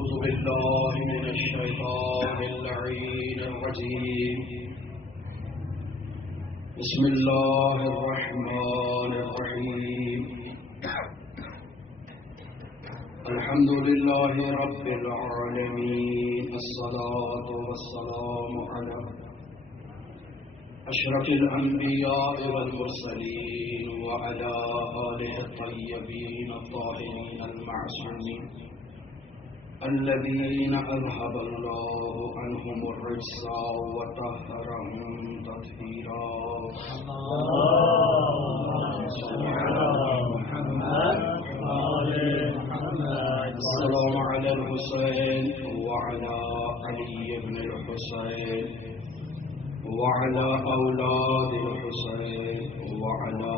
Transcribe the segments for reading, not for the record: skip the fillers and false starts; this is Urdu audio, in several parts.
أعوذ بالله من الشيطان اللعين الرجيم بسم الله الرحمن الرحيم الحمد لله رب العالمين الصلاة والسلام على أشرف الأنبياء والمرسلين وعلى آله الطيبين الطاهرين المعصومين الذين أذهب الله عنهم الرجس وطهرهم تطهيرا. السلام على الحسين وعلى علي بن الحسين وعلى أولاد الحسين وعلى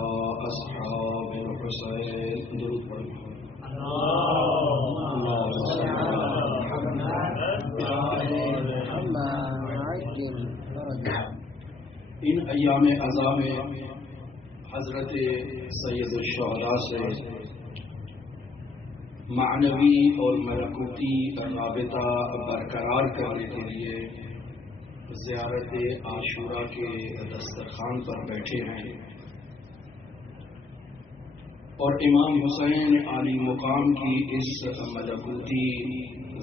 أصحاب الحسين. ان ایام عزا میں حضرت سید الشہداء سے معنوی اور ملکوتی رابطہ برقرار کرنے کے لیے زیارت عاشورہ کے دسترخوان پر بیٹھے ہیں اور امام حسین عالی مقام کی اس ملکوتی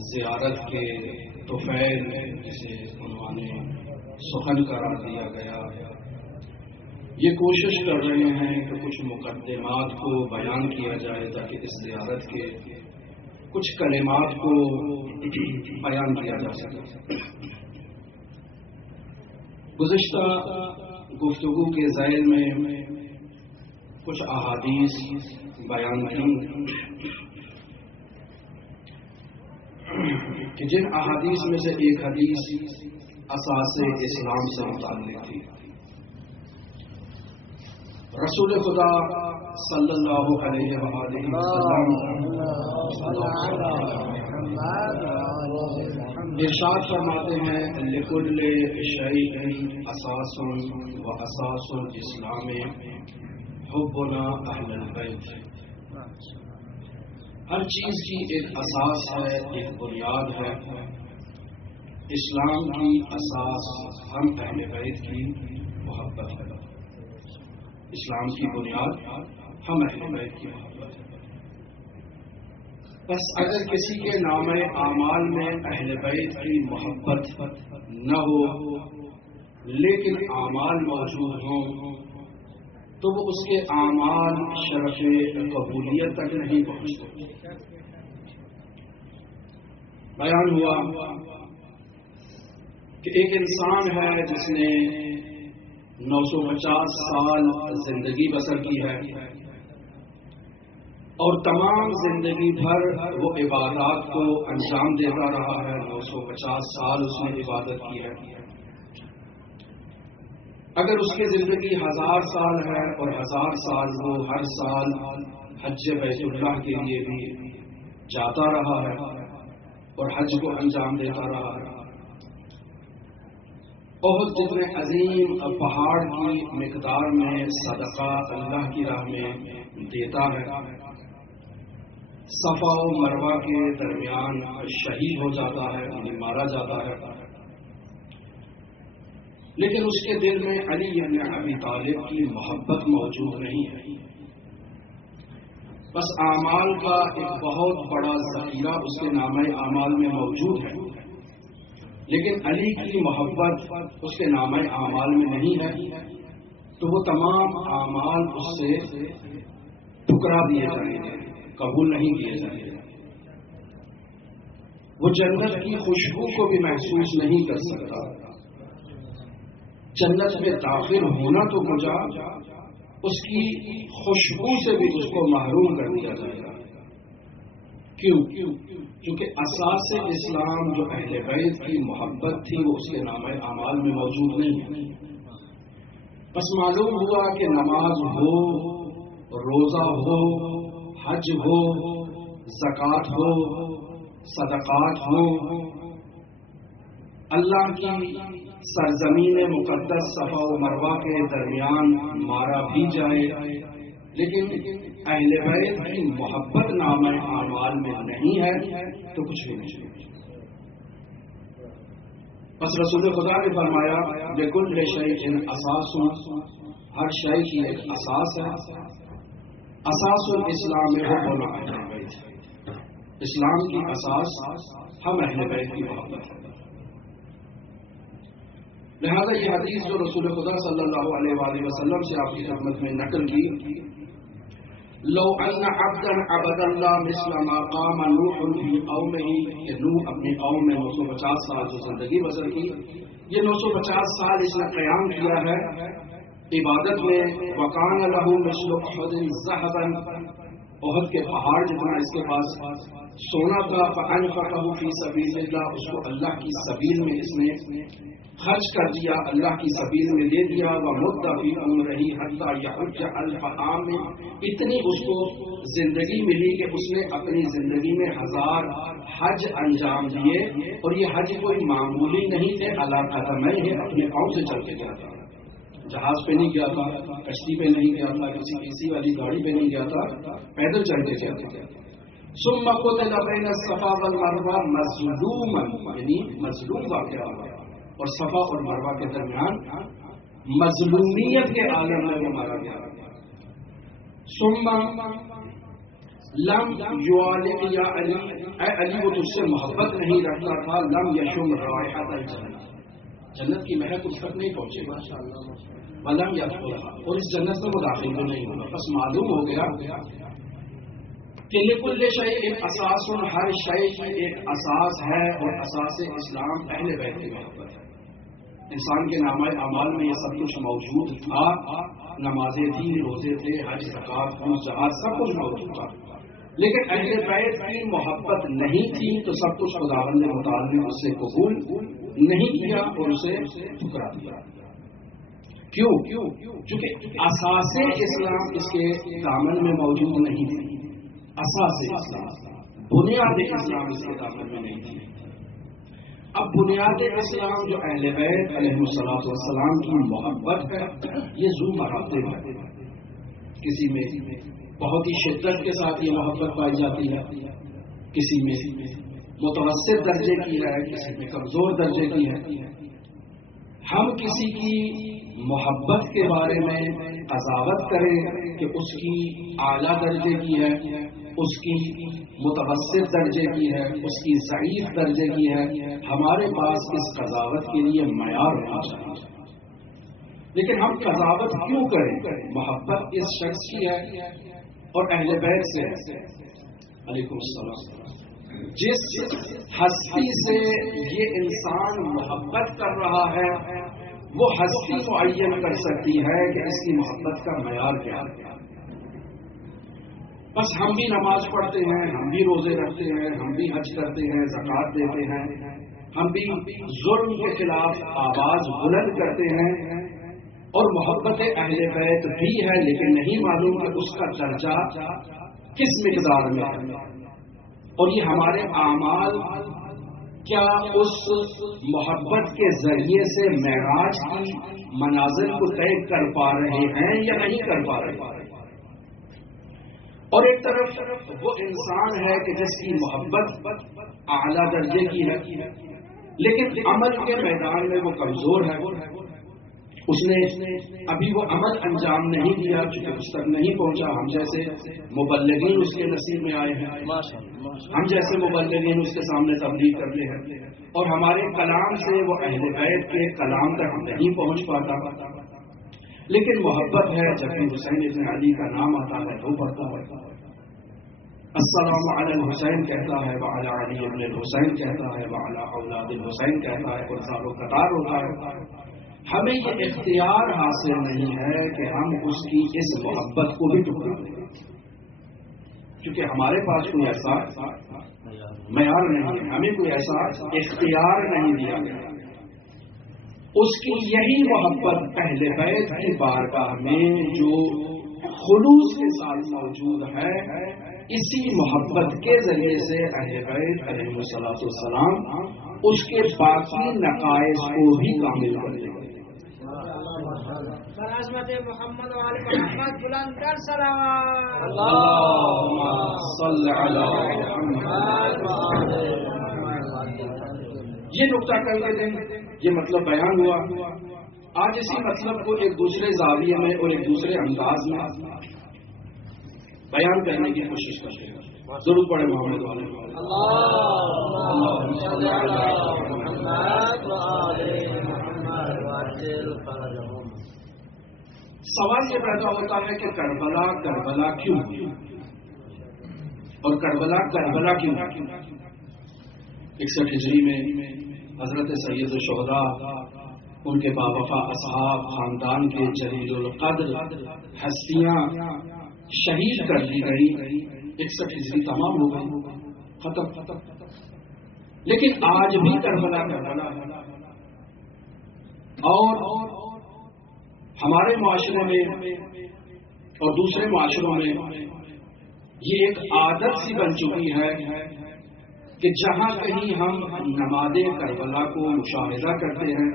زیارت کے طفیل جسے عنوان سخن قرار دیا گیا، یہ کوشش کر رہے ہیں کہ کچھ مقدمات کو بیان کیا جائے تاکہ اس زیارت کے کچھ کلمات کو بیان کیا جا سکے. گزشتہ گفتگو کے ذیل میں کچھ احادیث بیان کی کہ جن احادیث میں سے ایک حدیث اساس اسلام سے متعلق تھی. رسول خدا صلی اللہ علیہ وآلہ وسلم ارشاد فرماتے ہیں لکل شیء اساس و اساس الاسلام حبنا اہل البیت. ہر چیز کی ایک اساس ہے، ایک بنیاد ہے. اسلام کی اساس ہم اہل بیت کی محبت ہے. اسلام کی بنیاد ہم اہل بیت کی محبت ہے. بس اگر کسی کے نام اعمال میں اہل بیت کی محبت نہ ہو لیکن اعمال موجود ہوں تو وہ اس کے اعمال شرف قبولیت تک نہیں پہنچتے. بیان ہوا کہ ایک انسان ہے جس نے 950 سال زندگی بسر کی ہے اور تمام زندگی بھر وہ عبادات کو انجام دیتا رہا ہے. 950 سال اس نے عبادت کی ہے. اگر اس کی زندگی 1000 سال ہے اور 1000 سال وہ ہر سال حج بیت اللہ کے لیے بھی جاتا رہا ہے اور حج کو انجام دیتا رہا ہے. بہت جتنے عظیم پہاڑ کی مقدار میں صدقہ اللہ کی راہ میں دیتا ہے. صفا و مروہ کے درمیان شہید ہو جاتا ہے، انہیں مارا جاتا ہے، لیکن اس کے دل میں علی بن ابی طالب کی محبت موجود نہیں ہے. بس اعمال کا ایک بہت بڑا ذخیرہ اس کے نامہ اعمال میں موجود ہے، لیکن علی کی محبت اس کے نامہ اعمال میں نہیں ہے. تو وہ تمام اعمال اس سے ٹھکرا دیے جائیں گے، قبول نہیں کیے جائیں گے. وہ جنت کی خوشبو کو بھی محسوس نہیں کر سکتا. جنت میں داخل ہونا تو مجھا اس کی خوشبو سے بھی اس کو محروم کر دیا جائے گا. کیوں؟ کیونکہ اساس اسلام جو اہل بیت کی محبت تھی وہ اس کے نامہ اعمال میں موجود نہیں ہے. بس معلوم ہوا کہ نماز ہو، روزہ ہو، حج ہو، زکوٰۃ ہو، صدقات ہو، اللہ کی سرزمین مقدس صفا و مروہ کے درمیان مارا بھی جائے، لیکن اہل بیت کی محبت نام اعمال میں نہیں ہے تو کچھ بھی نہیں. بس رسول خدا نے فرمایا لکل شیء اساس، ہر شے کی ایک اساس ہے. اساس الاسلام حب اہل بیت، اسلام کی اساس ہم اہل بیت کی محبت ہے. لہذا یہ حدیث جو رسول خدا صلی اللہ علیہ وآلہ وسلم سے آپ کی خدمت میں نقل کی، لو ان عبدا عبد اللہ مثل ما قام نوح فی قومہ، کہ نوح اپنی قوم میں 950 سال جو زندگی بسر کی، یہ 950 سال اس نے قیام کیا ہے عبادت میں. وکان لہ مثل احد ذهبا، احد کے پہاڑ جتنا اس کے پاس سونا تھا. فانفقہ فی سبیل اللہ، اس کو اللہ کی سبیل میں اس نے خرچ کر دیا، اللہ کی سبیل میں دے دیا. ومد فی عمرہ حتی یحج 1000 عام، اتنی اس کو زندگی ملی کہ اس نے اپنی زندگی میں 1000 حج انجام دیے. اور یہ حج کوئی معمولی نہیں تھے، اللہ قدمین ہے، اپنے پاؤں سے چل کے گیا تھا. جہاز پہ نہیں گیا تھا، کشتی پہ نہیں گیا تھا، کسی اسی والی گاڑی پہ نہیں گیا تھا، پیدل چل کے گیا تھا. ثم قتل بین الصفا والمروہ مظلوما، یعنی مظلوم واقعہ ہوا، اور صفا اور مروہ کے درمیان مظلومیت کے عالم میں وہ مارا گیا. ثم لم یعالج یا علی، اے علی وہ تجھ سے محبت نہیں رکھتا تھا. لم یشم رائحۃ الجنہ، جنت کی مہک اس تک نہیں پہنچے گا. ولم یدخلھا، اور اس جنت میں وہ داخل بھی نہیں ہوگا. بس معلوم ہو گیا کہ لکل شیء اساس، ہر شے کی ایک اساس ہے، اور اساس اسلام اہل بیت کی محبت ہے. انسان کے نامہ اعمال میں یہ سب کچھ موجود تھا، نمازیں تھیں، روزے تھے، حج زکوٰۃ خمس جہاد سب کچھ موجود تھا، لیکن اہل بیت کی محبت نہیں تھی تو سب کچھ خداوند متعال نے اس سے قبول نہیں کیا اور اسے ٹھکرا دیا. کیوں؟ چونکہ اساس اسلام اس کے دامن میں موجود نہیں تھی. اساس اسلام، بنیاد اسلام اس کے دامن میں نہیں تھی. اب بنیاد اسلام جو اہل بیت علیہ الصلوۃ والسلام کی محبت ہے، یہ ذو مراتب ہے. کسی میں بہت ہی شدت کے ساتھ یہ محبت پائی جاتی ہے، کسی میں متوسط درجے کی ہے، کسی میں کمزور درجے کی ہے. ہم کسی کی محبت کے بارے میں قضاوت کریں کہ اس کی اعلیٰ درجے کی ہے، اس کی متوسط درجے کی ہے، اس کی ضعیف درجے کی ہے، ہمارے پاس اس قضاوت کے لیے معیار ہونا چاہیے. لیکن ہم قضاوت کیوں کریں؟ محبت اس شخص کی ہے اور اہل بیت سے ہے. علیکم السلام. جس ہستی سے یہ انسان محبت کر رہا ہے وہ ہستی معین کر سکتی ہے کہ اس کی محبت کا معیار کیا ہے. بس ہم بھی نماز پڑھتے ہیں، ہم بھی روزے رکھتے ہیں، ہم بھی حج کرتے ہیں، زکوٰۃ دیتے ہیں، ہم بھی ظلم کے خلاف آواز بلند کرتے ہیں، اور محبت اہل بیت بھی ہے، لیکن نہیں معلوم کہ اس کا درجہ کس مقدار میں ہے. اور یہ ہمارے اعمال کیا اس محبت کے ذریعے سے معراج کی منازل کو طے کر پا رہے ہیں یا نہیں کر پا رہے. اور ایک طرف وہ انسان ہے کہ جس کی محبت اعلیٰ درجے کی ہے لیکن عمل کے میدان میں وہ کمزور ہے. اس نے ابھی وہ عمل انجام نہیں دیا چونکہ اس تک نہیں پہنچا. ہم جیسے مبلغین اس کے نصیب میں آئے ہیں، ہم جیسے مبلغین اس کے سامنے تبلیغ کرتے ہیں، اور ہمارے کلام سے وہ اہل بیت کے کلام تک نہیں پہنچ پاتا. لیکن محبت ہے، جب بھی حسین ابن علی کا نام آتا ہے وہ پڑھتا ہے، السلام علی الحسین کہتا ہے، وعلی علی ابن الحسین کہتا ہے، وعلی اولاد الحسین کہتا ہے، اور سال و قطار ہوتا ہے. ہمیں یہ اختیار حاصل نہیں ہے کہ ہم اس کی اس محبت کو بھی ٹکرا دیں، کیونکہ ہمارے پاس کوئی ایسا معیار نہیں ہے، ہمیں کوئی ایسا اختیار نہیں دیا گیا. اس کی یہی محبت اہل بیت کی بارگاہ میں جو خلوص کے ساتھ موجود ہے، اسی محبت کے ذریعے سے اہل بیت علیہ الصلوۃ والسلام اس کے باقی نقائص کو بھی کامل کر دیں گے. عظمت محمد و آل محمد بلند تر صلوات. اللهم صل علی محمد. یہ نقطہ کل کے دن یہ مطلب بیان ہوا. آج اسی مطلب کو ایک دوسرے زاویے میں اور ایک دوسرے انداز میں بیان کرنے کی کوشش کرتے ہیں. ضرور پڑھے محمد والے. سوال یہ پیدا ہوتا ہے کہ کربلا کربلا کیوں ہوئی اور کربلا کربلا کیوں؟ 61 ہجری میں حضرت سید الشہداء ان کے باوفا اصحاب خاندان کے جلیل القدر ہستیاں شہید کر دی گئی. 61 ہجری تمام ہو گئی، ختم. لیکن آج بھی کربلا کربلا ہے. اور ہمارے معاشرے میں اور دوسرے معاشروں میں یہ ایک عادت سی بن چکی ہے کہ جہاں کہیں ہم نماز کربلا کو مشاہدہ کرتے ہیں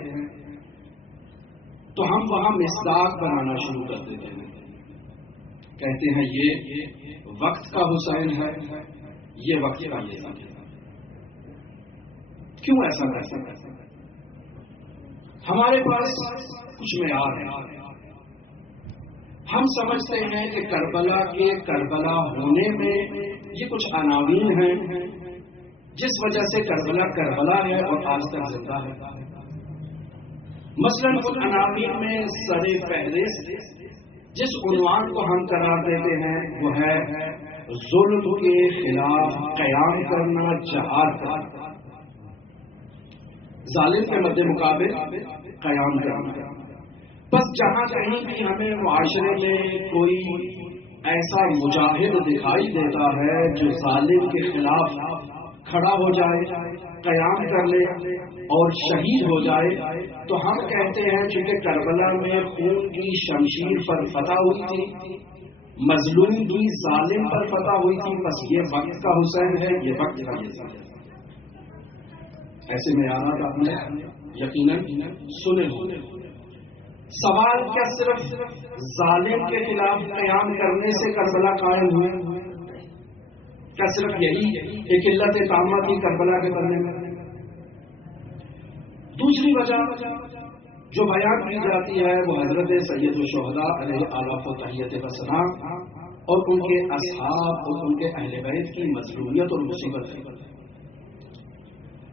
تو ہم وہاں مصداق بنانا شروع کر دیتے ہیں. کہتے ہیں یہ وقت کا حسین ہے، یہ وقت کا حسین ہے. کیوں ایسا کہتے ہیں؟ ہمارے پاس کچھ معیار ہے. ہم سمجھتے ہیں کہ کربلا کے کربلا ہونے میں یہ کچھ عناوین ہیں جس وجہ سے کربلا کربلا ہے اور آج تک زندہ ہے. مثلاً ان عناوین میں سر فہرست جس عنوان کو ہم قرار دیتے ہیں وہ ہے ظلم کے خلاف قیام کرنا، جہاد کرنا، ظالم کے مد مقابل قیام کرنا. بس جہاں کہیں بھی ہمیں معاشرے میں کوئی ایسا مجاہد دکھائی دیتا ہے جو ظالم کے خلاف کھڑا ہو جائے، قیام کر لے اور شہید ہو جائے تو ہم کہتے ہیں چونکہ کربلا میں خون کی شمشیر پر فتح ہوئی تھی، مظلوم کی ظالم پر فتح ہوئی تھی، بس یہ وقت کا حسین ہے، یہ وقت کا حسین ہے. ایسے معیارات آپ نے یقیناً سنے ہوں. سوال کیا صرف ظالم کے خلاف قیام کرنے سے کربلا قائم ہوئے؟ کیا صرف یہی ایک علت تامہ تھی کربلا کے بننے میں؟ دوسری وجہ جو بیان کی جاتی ہے وہ حضرت سید الشہداء علیہ آلاف و تحیت و سلام اور ان کے اصحاب اور ان کے اہل بیت کی مظلومیت اور مصیبت ہے.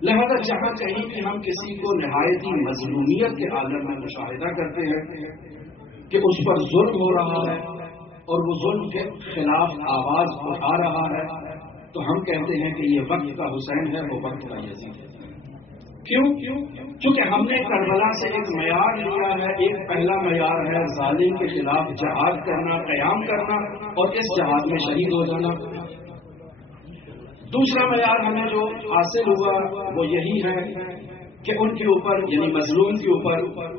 لہذا جہاں کہیں بھی ہم کسی کو نہایتی مظلومیت کے عالم میں مشاہدہ کرتے ہیں کہ اس پر ظلم ہو رہا ہے اور وہ ظلم کے خلاف آواز اٹھا رہا ہے تو ہم کہتے ہیں کہ یہ وقت کا حسین ہے، وہ وقت کا یزید ہے. کیوں؟ چونکہ ہم نے کربلا سے ایک معیار لیا ہے. ایک پہلا معیار ہے ظالم کے خلاف جہاد کرنا، قیام کرنا اور اس جہاد میں شہید ہو جانا. دوسرا معیار ہمیں جو حاصل ہوا وہ یہی ہے کہ ان کے اوپر یعنی مظلوم کے اوپر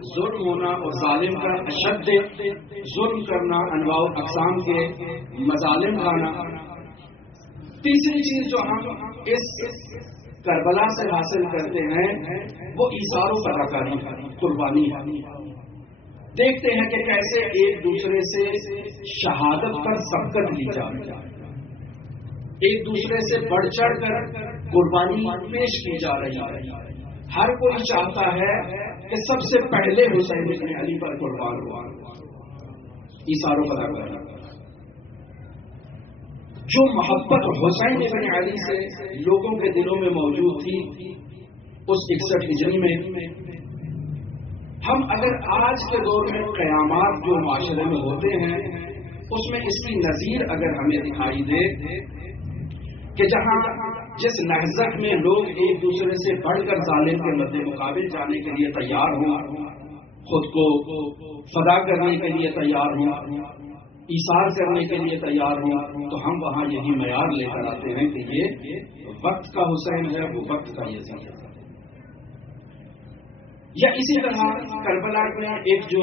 ظلم ہونا اور ظالم کا اشد ظلم کرنا، انواع و اقسام کے مظالم کھانا. تیسری چیز جو ہم اس کربلا سے حاصل کرتے ہیں وہ ایثار و فداکاری ہے، قربانی ہے. دیکھتے ہیں کہ کیسے ایک دوسرے سے شہادت پر سبقت لی جاتی ہے، ایک دوسرے سے بڑھ چڑھ کر قربانی پیش کی جا رہی ہے. ہر کوئی چاہتا ہے کہ سب سے پہلے حسین بن علی پر قربان ہوا. ایثار و فداکاری جو محبت حسین بن علی سے لوگوں کے دلوں میں موجود تھی اس 61 ہجری میں، ہم اگر آج کے دور میں قیامات جو معاشرے میں ہوتے ہیں اس میں اس کی نظیر اگر ہمیں دکھائی دے کہ جہاں جس نہضت میں لوگ ایک دوسرے سے بڑھ کر ظالم کے مد مقابل جانے کے لیے تیار ہوں، خود کو فدا کرنے کے لیے تیار ہوں، ایثار کرنے کے لیے تیار ہوں، تو ہم وہاں یہی معیار لے کر آتے ہیں کہ یہ وقت کا حسین ہے، وہ وقت کا یزید ہے. یا اسی طرح کربلا میں ایک جو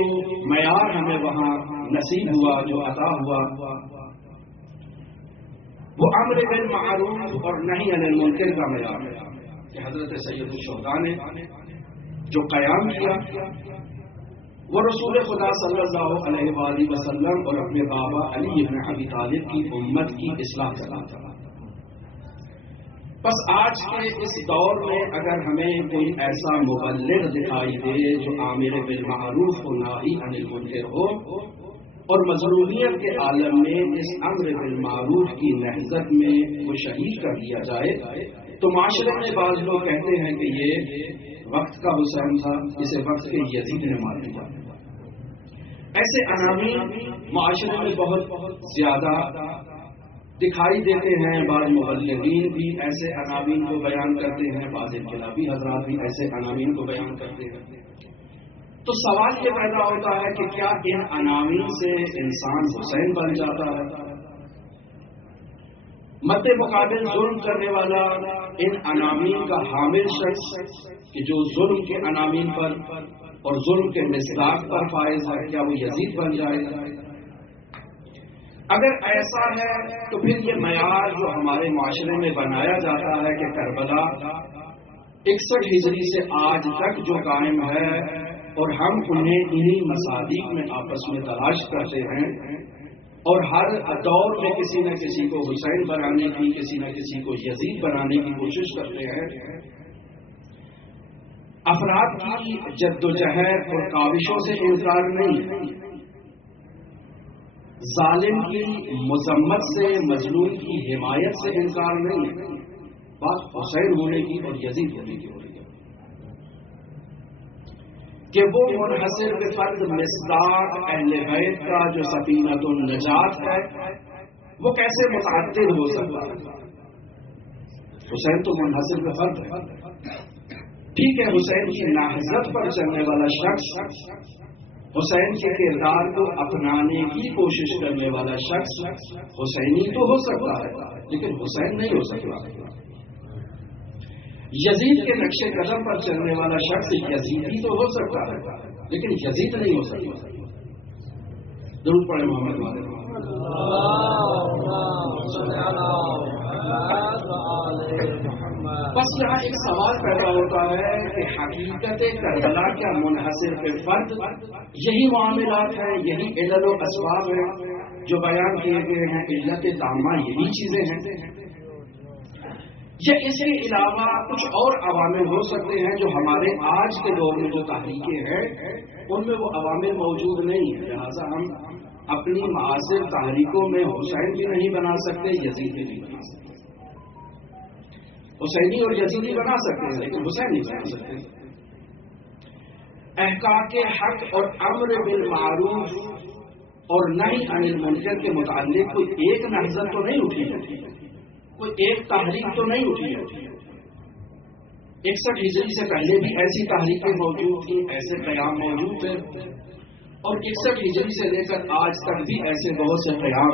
معیار ہمیں وہاں نصیب ہوا، جو عطا ہوا، وہ امر بالمعروف اور نہی عن المنکر کا معیار ہے کہ حضرت سید الشہداء نے جو قیام کیا وہ رسول خدا صلی اللہ علیہ وآلہ وسلم اور اپنے بابا علی بن ابی طالب کی امت کی اصلاح چلاتا تھا۔ بس آج کے اس دور میں اگر ہمیں کوئی ایسا مبلغ دکھائی دے جو آمر بالمعروف و ناہی عن المنکر ہو اور مظلومیت کے عالم میں اس امر بالمعروف کی نہضت میں وہ شہید کر دیا جائے، تو معاشرے میں بعض لوگ کہتے ہیں کہ یہ وقت کا حسین تھا، اسے وقت کے یزید نے مار دیا۔ ایسے عناوین معاشرے میں بہت زیادہ دکھائی دیتے ہیں، بعض مبلغین بھی ایسے عناوین کو بیان کرتے ہیں، بعض انقلابی حضرات بھی ایسے عناوین کو بیان کرتے ہیں۔ تو سوال یہ پیدا ہوتا ہے کہ کیا ان عناوین سے انسان حسین بن جاتا ہے؟ مد مقابل ظلم کرنے والا ان عناوین کا حامل شخص کہ جو ظلم کے عناوین پر اور ظلم کے مصداق پر فائز ہے، کیا وہ یزید بن جائے گا؟ اگر ایسا ہے تو پھر یہ معیار جو ہمارے معاشرے میں بنایا جاتا ہے کہ کربلا 61 ہجری سے آج تک جو قائم ہے اور ہم انہیں انہی مصادیق میں آپس میں تلاش کرتے ہیں اور ہر دور میں کسی نہ کسی کو حسین بنانے کی، کسی نہ کسی کو یزید بنانے کی کوشش کرتے ہیں، افراد کی جدوجہد اور کاوشوں سے انکار نہیں، ظالم کی مذمت سے، مظلوم کی حمایت سے انکار نہیں، بات حسین ہونے کی اور یزید ہونے کی ہو رہی ہے کہ وہ منحصر بفرد مصداق اہل بیت کا جو سفینۃ النجات ہے وہ کیسے متعدد ہو سکتا ہے؟ حسین تو منحصر بفرد ہے، ٹھیک ہے، حسین کی نہضت پر چلنے والا شخص، حسین کے کردار کو اپنانے کی کوشش کرنے والا شخص حسینی تو ہو سکتا ہے لیکن حسین نہیں ہو سکتا۔ یزید کے نقش قدم پر چلنے والا شخص یزیدی تو ہو سکتا ہے لیکن یزید نہیں ہو سکتا۔ ضرور پڑھیں محمد والے۔ بس یہاں ایک سوال پیدا ہوتا ہے کہ حقیقت کربلا کیا منحصر پہ فرد یہی معاملات ہیں، یہی علل و اسباب ہیں جو بیان کیے گئے ہیں، علت تامہ یہی چیزیں ہیں، یا اس کے علاوہ کچھ اور عوامل ہو سکتے ہیں جو ہمارے آج کے دور میں جو تحریکیں ہیں ان میں وہ عوامل موجود نہیں ہیں، لہٰذا ہم اپنی معاصر تحریکوں میں حسین بھی نہیں بنا سکتے، یزید بھی نہیں بنا سکتے۔ حسینی اور یزیدی بنا سکتے ہیں لیکن حسین نہیں بنا سکتے۔ احقاق حق اور امر بالمعروف اور نہی عن المنکر کے متعلق کوئی ایک نہضت تو نہیں اٹھی ہے، کوئی ایک تحریک تو نہیں اٹھی ہے۔ 61 ہجری سے پہلے بھی ایسی تحریکیں موجود تھیں، ایسے قیام موجود تھے، اور 61 ہجری سے لے کر آج تک بھی ایسے بہت سے قیام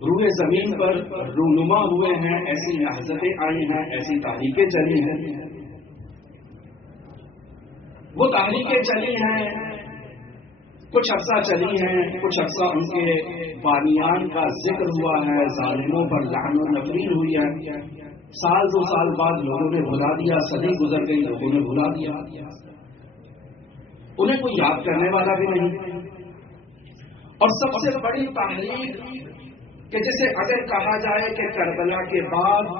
روئے زمین پر رونما ہوئے ہیں، ایسی نہضتیں آئی ہیں، ایسی تحریکیں چلی ہیں۔ وہ تحریکیں چلی ہیں، کچھ عرصہ چلی ہیں، کچھ عرصہ ان کے بانیان کا ذکر ہوا ہے، ظالموں پر لعن و نفرین ہوئی ہے، سال دو سال بعد لوگوں نے بھلا دیا، صدی گزر گئی، لوگوں نے بھلا دیا، انہیں کوئی یاد کرنے والا بھی نہیں۔ اور سب سے بڑی تحریک کہ جیسے اگر کہا جائے کہ کربلا کے بعد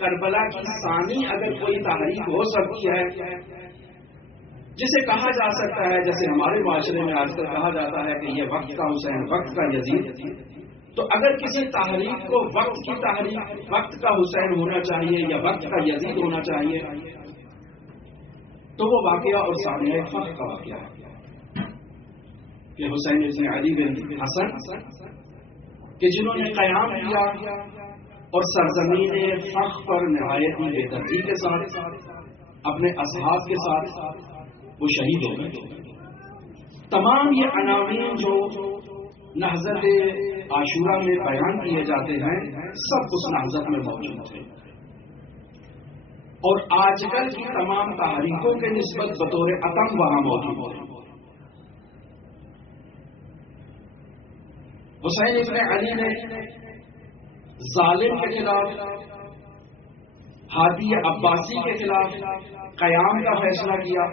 کربلا کی ثانی اگر کوئی تحریک ہو سکتی ہے، جسے کہا جا سکتا ہے، جیسے ہمارے معاشرے میں آج کل کہا جاتا ہے کہ یہ وقت کا حسین، وقت کا یزید، تو اگر کسی تحریک کو وقت کی تحریک، وقت کا حسین ہونا چاہیے یا وقت کا یزید ہونا چاہیے، تو وہ واقعہ اور ثانیہ فخر کا واقعہ ہے کہ حسین ابن علی بن حسن کہ جنہوں نے قیام کیا اور سرزمین فخر پر نہایت ہی بے دردی کے ساتھ اپنے اصحاب کے ساتھ وہ شہید ہو گئے۔ تمام یہ عناوین جو نہضت عاشورہ میں بیان کیے جاتے ہیں سب اس نہضت میں موجود ہیں، اور آج کل کی تمام تحریکوں کے نسبت بطور اتم وہاں موجود ہیں۔ حسین ابن علی نے ظالم کے خلاف، ہادی عباسی کے خلاف قیام کا فیصلہ کیا،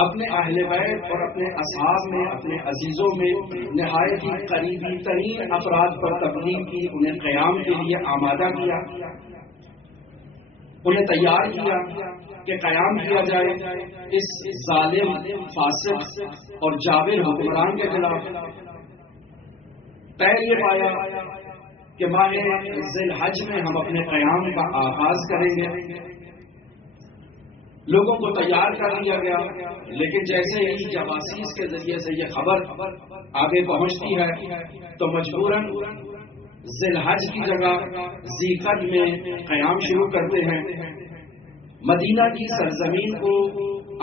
اپنے اہل بیت اور اپنے اصحاب میں، اپنے عزیزوں میں نہایت ہی قریبی ترین افراد پر تبلیغ کی، انہیں قیام کے لیے آمادہ کیا، انہیں تیار کیا کہ قیام کیا جائے اس ظالم، فاسق اور جابر حکمران کے خلاف۔ طے یہ پایا کہ ماہ ذی الحج میں ہم اپنے قیام کا آغاز کریں گے۔ لوگوں کو تیار کر لیا گیا، لیکن جیسے ہی جواسیس کے ذریعے سے یہ خبر آگے پہنچتی ہے تو مجبوراً ذی الحج کی جگہ ذی القعدہ میں قیام شروع کرتے ہیں، مدینہ کی سرزمین کو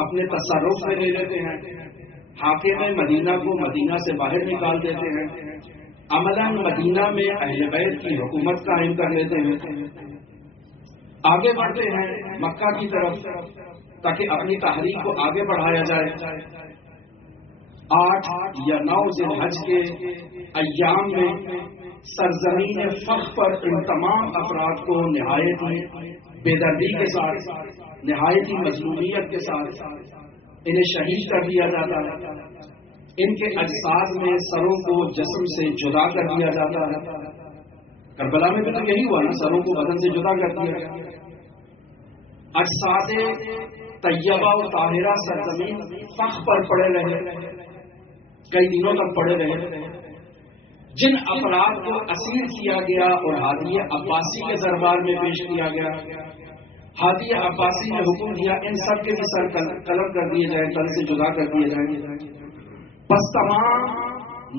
اپنے تصرف میں لے لیتے ہیں، حاکم مدینہ کو مدینہ سے باہر نکال دیتے ہیں، عملاً مدینہ میں اہل بیت کی حکومت قائم کر لیتے ہیں۔ آگے بڑھتے ہیں مکہ کی طرف تاکہ اپنی تحریک کو آگے بڑھایا جائے۔ 8 یا 9 ذی الحج کے ایام میں سرزمین فخ پر ان تمام افراد کو نہایت ہی بے دردی کے ساتھ، نہایت ہی مظلومیت کے ساتھ انہیں شہید کر دیا جاتا ہے۔ ان کے اجساد میں سروں کو جسم سے جدا کر دیا جاتا ہے۔ کربلا میں بھی تو یہی ہوا نا، سروں کو بدن سے جدا کر دیا گیا۔ اجساد طیبہ و طاہرہ سرزمین فخ پر پڑے رہے، کئی دنوں تک پڑے رہے۔ جن افراد کو اسیر کیا گیا اور ہادی عباسی کے دربار میں پیش کیا گیا، ہادی عباسی نے حکم دیا ان سب کے بھی سر قلم کر دیے جائیں، تن سے جدا کر دیے جائیں۔ بس تمام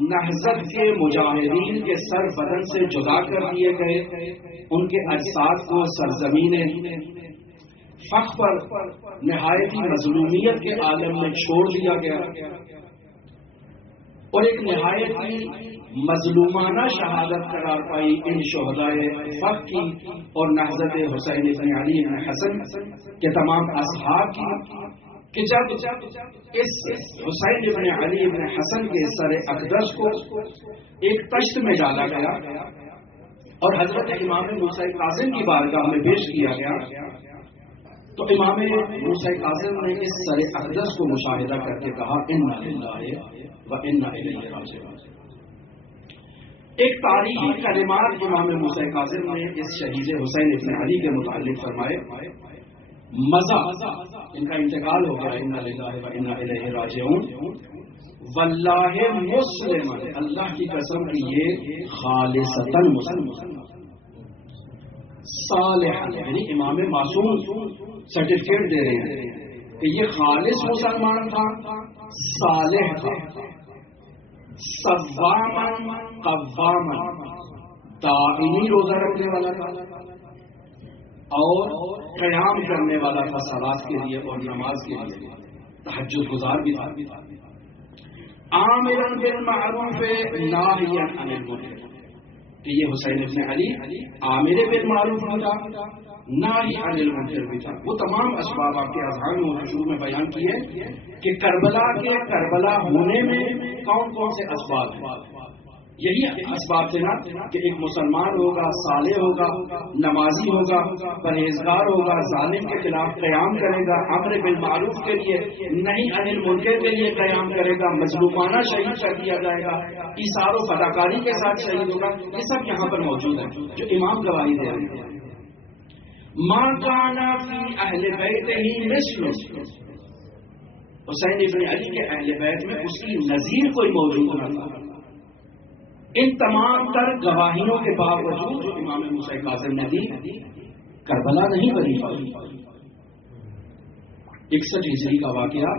نہضت کے مجاہدین کے سر بدن سے جدا کر دیے گئے، ان کے اجساد کو سرزمین فخ پر نہایت ہی مظلومیت کے عالم میں چھوڑ دیا گیا، اور ایک نہایت ہی مظلومانہ شہادت قرار پائی ان شہدائے فخ کی اور نہضت حسین بن علی بن حسن کے تمام اصحاب کی، کہ جب اس حسین بن علی بن حسن کے سر اقدس کو ایک تشت میں ڈالا گیا اور حضرت امام موسیٰ کاظم کی بارگاہ میں پیش کیا گیا، تو امام موسیٰ کاظم نے اس سر اقدس کو مشاہدہ کر کے کہا انا للہ و انا الیہ راجعون۔ ایک تاریخی کلمات امام موسیٰ کاظم نے اس شہید حسین بن علی کے متعلق فرمائے۔ مزہ ان کا انتقال ہو گیا، انا للہ و انا الیہ راجعون۔ واللہ مسلم، اللہ کی قسم کہ یہ خالصتاً مسلم، صالح، یعنی امام معصوم سرٹیفکیٹ دے رہے ہیں کہ یہ خالص مسلمان تھا، صالح تھا، صوامن قوامن، دائمی روزہ رکھنے والا تھا اور قیام کرنے والا تھا صلاۃ کے لیے اور نماز کے لیے، تہجد گزار بھی تھا، عامرا بالمعروف ناہیا عن المنکر، کہ یہ حسین بن علی عامر بالمعروف بھی تھا، ناہی عن المنکر بھی تھا۔ وہ تمام اسباب آپ کے اذہان میں شروع میں بیان کیے کہ کربلا کے کربلا ہونے میں کون کون سے اسباب ہیں۔ یہی اسباب تھے نا کہ ایک مسلمان ہوگا، صالح ہوگا، نمازی ہوگا، پرہیزگار ہوگا، ظالم کے خلاف قیام کرے گا، امر بالمعروف کے لیے نہیں عن المنکر کے لیے قیام کرے گا، مظلومانہ شہید کر دیا جائے گا، ایثار و فداکاری کے ساتھ شہید ہوگا، یہ سب یہاں پر موجود ہے جو امام گواہی دے رہے ہیں۔ ما کان فی اہل بیتہ مثل، حسین بن علی کے اہل بیت میں اس کی نظیر کوئی موجود نہ تھا۔ ان تمام تر گواہیوں کے باوجود جو امام موسیٰ کاظم نے دی، کربلا نہیں بنی پائی۔ 61 ہجری کا واقعہ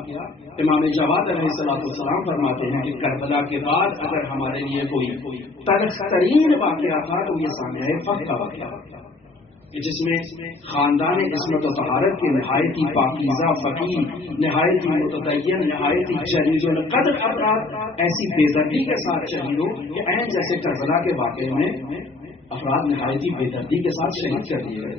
امام جواد علیہ السلام فرماتے ہیں کہ کربلا کے بعد اگر ہمارے لیے کوئی تلخ ترین واقعہ تھا تو یہ سانحہ فخ کا واقعہ، کہ جس میں خاندان عصمت و طہارت کے نہایت ہی پاکیزہ فقیر، نہایت ہی متدین، نہایت ہی جلیل القدر افراد ایسی بے دردی کے ساتھ شہید ہو کہ عین جیسے کربلا کے واقعے میں افراد نہایت ہی بے دردی کے ساتھ شہید کر دیے گئے۔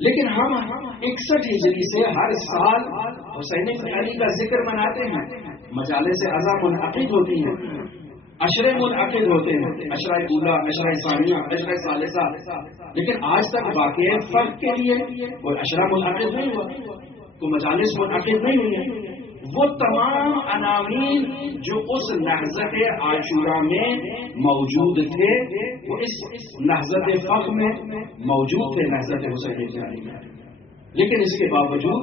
لیکن ہم 61 ہجری سے ہر سال حسین بن علی کا ذکر مناتے ہیں، مجالس عزا منعقد ہوتی ہیں، عشرے منعقد ہوتے ہیں، عشرہ اولا، عشرہ ثانیہ، عشرہ ثالثہ، لیکن آج تک واقعہ فرق کے لیے کوئی عشرہ منعقد نہیں ہوا۔ کو مجالس منعقد نہیں ہوئی ہیں، وہ تمام عناوین جو اس نہضت عاشورہ میں موجود تھے وہ اس نہضت فخر میں موجود تھے، نہضت حسین ابن علی میں. لیکن اس کے باوجود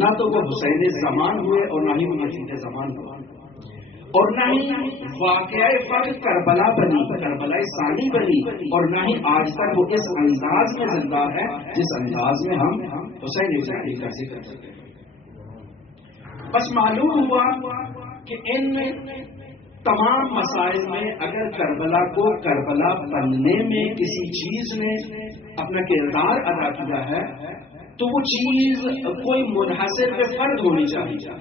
نہ تو وہ حسین زمان ہوئے اور نہ ہی وہ یزید زمان ہوئے، اور نہ ہی واقعہ فخر کربلا بنی، کربلا ثانی بنی، اور نہ ہی آج تک وہ اس انداز میں زندہ ہے جس انداز میں ہم حسین ابن علی کا ذکر کرتے ہیں. بس معلوم ہوا کہ ان تمام مسائل میں اگر کربلا کو کربلا بننے میں کسی چیز نے اپنا کردار ادا کیا ہے تو وہ چیز کوئی منحصر پہ فرد ہونی چاہیے،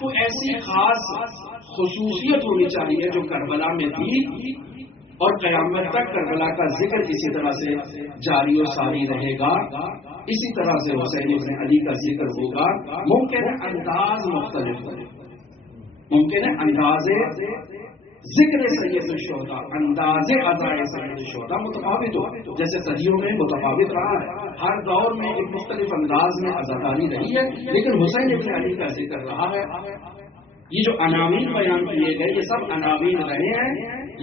کوئی ایسی خاص خصوصیت ہونی چاہیے جو کربلا میں تھی اور قیامت تک کربلا کا ذکر کسی طرح سے جاری و ساری رہے گا. اسی طرح سے حسین ابن علی کا ذکر ہوگا. ممکن ہے انداز مختلف ہو، ممکن ہے انداز ذکر سید الشہداء، انداز ادائے سید الشہداء متفاوت ہو، جیسے صدیوں میں متفاوت رہا ہے. ہر دور میں ایک مختلف انداز میں عزاداری رہی ہے، لیکن حسین ابن علی کا ذکر رہا ہے. یہ جو عناوین بیان کیے گئے یہ سب عناوین رہے ہیں،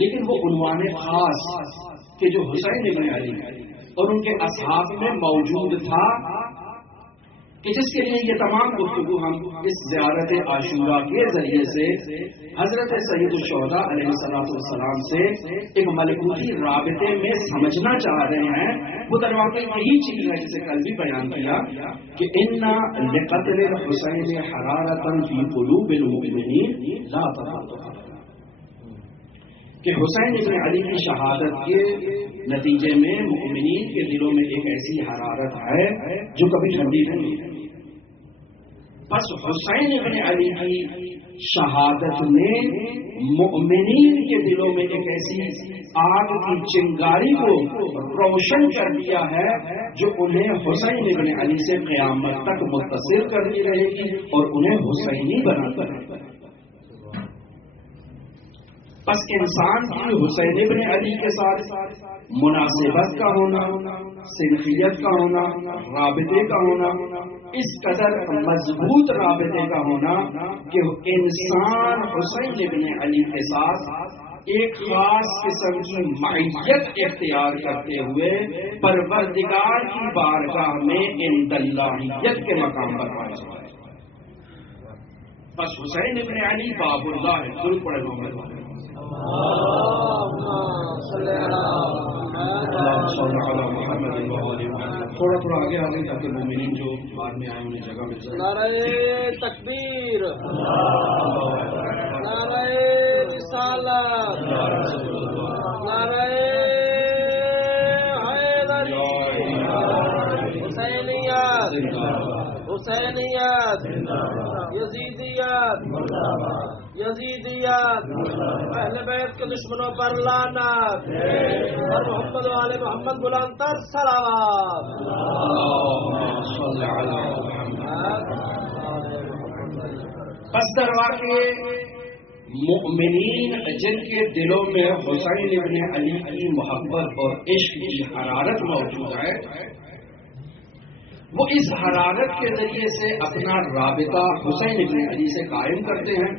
لیکن وہ عنوان خاص کہ جو حسین ابن علی اور ان کے اصحاب میں موجود تھا، کہ جس کے لیے یہ تمام گفتگو ہم اس زیارت عاشورہ کے ذریعے سے حضرت سید الشہداء علیہ السلام سے ایک ملکوتی رابطے میں سمجھنا چاہ رہے ہیں. وہ دروازے یہی چیز ہے جسے کل بھی بیان کیا کہ انا لقتل الحسین حرارۃ فی قلوب المؤمنین لا تفرق، کہ حسین ابن علی کی شہادت کے نتیجے میں مؤمنین کے دلوں میں ایک ایسی حرارت ہے جو کبھی ٹھنڈی نہیں ہے. بس حسین ابن علی کی شہادت نے مؤمنین کے دلوں میں ایک ایسی آگ کی چنگاری کو روشن کر دیا ہے جو انہیں حسین ابن علی سے قیامت تک متصل کرتی رہے گی اور انہیں حسینی بناتا رہے گا. بس انسان کی حسین ابن علی کے ساتھ مناسبت کا ہونا، صنفیت کا ہونا، رابطے کا ہونا، اس قدر مضبوط رابطے کا ہونا کہ انسان حسین ابن علی کے ساتھ ایک خاص قسم کی معیت اختیار کرتے ہوئے پروردگار کی بارگاہ میں عند اللہیت کے مقام پر پہنچ جائے. بس حسین ابن علی باب اللہ ہے. ضرور پڑھے محمد تھوڑا تھوڑا آگے آ گئی تاکہ مومنین جو بعد میں آئے انہیں جگہ مل جائے. نعرہ تکبیر، نعرہ رسالت، نعرہ حیدری، حسینیت، حسینیت، یزیدیت، یزیدیت، اہل بیت کے دشمنوں پر لعنت، اور محمد و آل محمد بلند تر صلوات. پس در واقع مؤمنین جن کے دلوں میں حسین ابن علی کی محبت اور عشق کی حرارت موجود ہے، وہ اس حرارت کے ذریعے سے اپنا رابطہ حسین ابن علی سے قائم کرتے ہیں،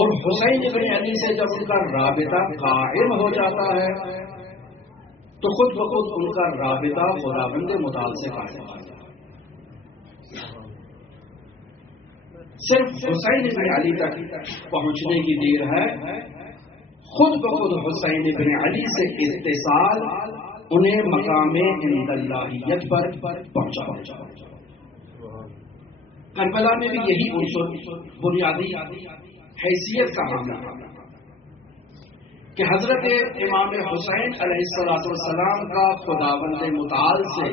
اور حسین ابن علی سے جب ان کا رابطہ قائم ہو جاتا ہے تو خود بخود ان کا رابطہ خداوند متعال سے قائم ہو جاتا ہے. صرف حسین ابن علی تک پہنچنے کی دیر ہے، خود بخود حسین ابن علی سے اتصال انہیں مقام عند اللہیت پر پہنچا. کربلا میں بھی یہی عنصر بنیادی حیثیت کا حامل کہ حضرت امام حسین علیہ السلام کا خداوند متعال سے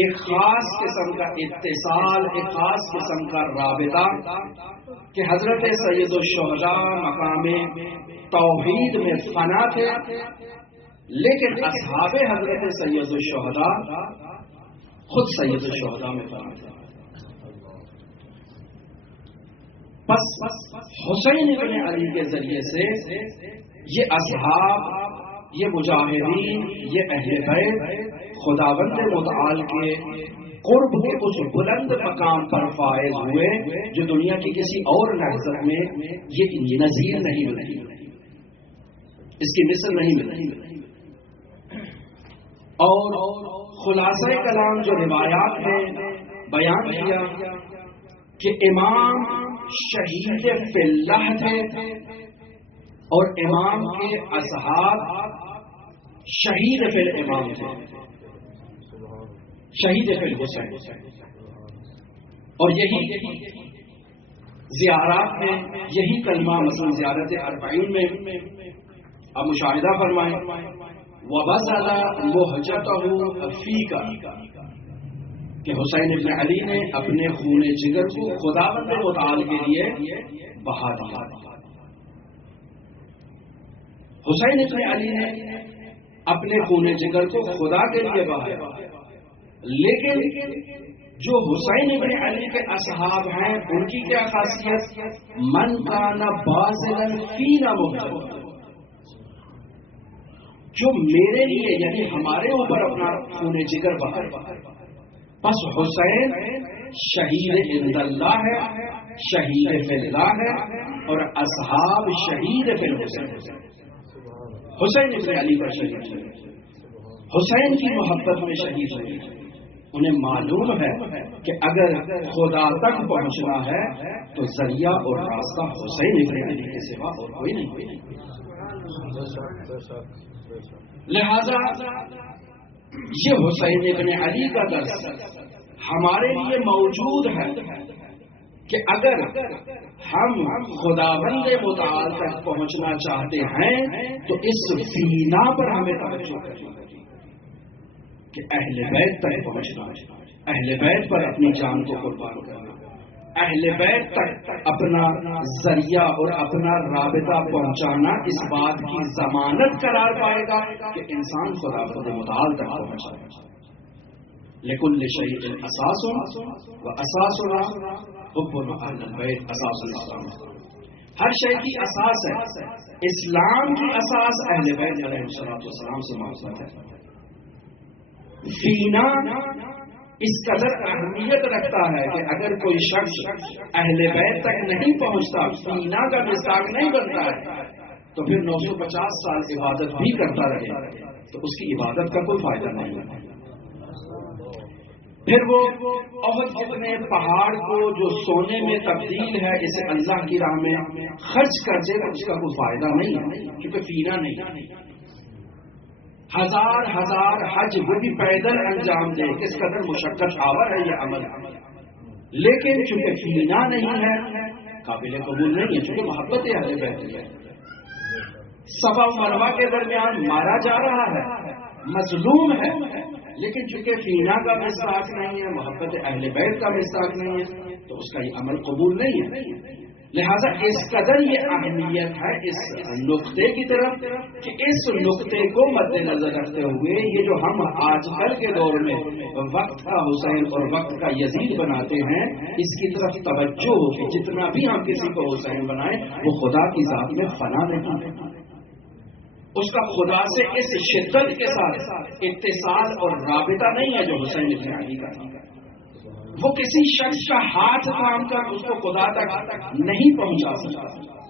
ایک خاص قسم کا اتصال، ایک خاص قسم کا رابطہ کہ حضرت سید الشہداء مقام توحید میں فنا تھے، لیکن اصحاب حضرت سید الشہداء خود سید الشہداء میں فنا تھے. بس حسین ابن علی کے ذریعے سے یہ اصحاب، یہ مجاہدین، یہ اہل بیت خداوند متعال کے قرب کے اس بلند مقام پر فائز ہوئے جو دنیا کی کسی اور لحظت میں یہ نظیر نہیں ملی، اس کی مثل نہیں ملی۔ اور خلاصہ کلام جو روایات میں بیان کیا کہ امام شہید فی اللہ تھے اور امام کے اصحاب شہید فی الامام تھے، شہید فی الحسین۔ اور یہی زیارات میں یہی کلمہ مثلا زیارت اربعین میں اب مشاہدہ فرمائیں، وَبَذَلَ مُحْجَتَهُ فِيكَ، کہ حسین ابن علی نے اپنے خون جگر کو خداوند متعال کے لیے بہا دیا۔ حسین ابن علی نے اپنے خون جگر کو خدا کے لیے بہایا، لیکن جو حسین ابن علی کے اصحاب ہیں ان کی کیا خاصیت؟ من کان باذلا فینا محترم، جو میرے لیے یعنی ہمارے اوپر اپنا خون جگر بہائے۔ بس حسین شہید عند اللہ ہے، شہید فی اللہ ہے، اور اصحاب شہید فی الحسین۔ حسین ابن علی کا شہید ہے، حسین کی محبت میں شہید ہوئے، انہیں معلوم ہے کہ اگر خدا تک پہنچنا ہے تو ذریعہ اور راستہ حسین ابن علی کے سوا اور کوئی نہیں۔ لہذا یہ حسین ابن علی کا درس ہمارے لیے موجود ہے کہ اگر ہم خداوند متعال تک پہنچنا چاہتے ہیں تو اس فینا پر ہمیں توجہ کرنا کہ اہل بیت تک پہنچنا، اہل بیت پر اپنی جان کو قربان کرنا، اہل بیت تک اپنا ذریعہ اور اپنا رابطہ پہنچانا اس بات کی ضمانت قرار پائے گا کہ انسان خداوند متعال تک پہنچا۔ لکل شیء اساس و اساسنا حب اہل البیت اساس الاسلام، ہر شے کی اساس ہے، اسلام کی اساس اہل بیت علیہ السلام سے محبت ہے۔ فینا اس قدر اہمیت رکھتا ہے کہ اگر کوئی شخص اہل بیت تک نہیں پہنچتا، فینا کا مصداق نہیں بنتا ہے، تو پھر 950 سال عبادت بھی کرتا رہے تو اس کی عبادت کا کوئی فائدہ نہیں ہے۔ پھر وہ احد جتنے پہاڑ کو جو سونے میں تبدیل ہے اسے اللہ کی راہ میں خرچ کر دے تو اس کا کوئی فائدہ نہیں ہے، کیونکہ فینا نہیں۔ ہزار ہزار حج وہ بھی پیدل انجام دے، کس قدر مشقت آور ہے یہ عمل، لیکن چونکہ فینا نہیں ہے قابل قبول نہیں ہے، چونکہ محبت اہل بیت ہے۔ صفا و مروہ کے درمیان مارا جا رہا ہے، مظلوم ہے، لیکن چونکہ فینا کا مصداق نہیں ہے، محبت اہل بیت کا مصداق نہیں ہے، تو اس کا یہ عمل قبول نہیں ہے۔ لہذا اس قدر یہ اہمیت ہے اس نقطے کی طرف کہ اس نقطے کو مد نظر رکھتے ہوئے یہ جو ہم آج کل کے دور میں وقت کا حسین اور وقت کا یزید بناتے ہیں، اس کی طرف توجہ ہو کہ جتنا بھی ہم کسی کو حسین بنائیں وہ خدا کی ذات میں فنا نہیں ہے، اس کا خدا سے اس شدت کے ساتھ اتصال اور رابطہ نہیں ہے جو حسین ابن علی کا تھا۔ وہ کسی شخص کا ہاتھ تھام کر اس کو خدا تک نہیں پہنچا سکتا،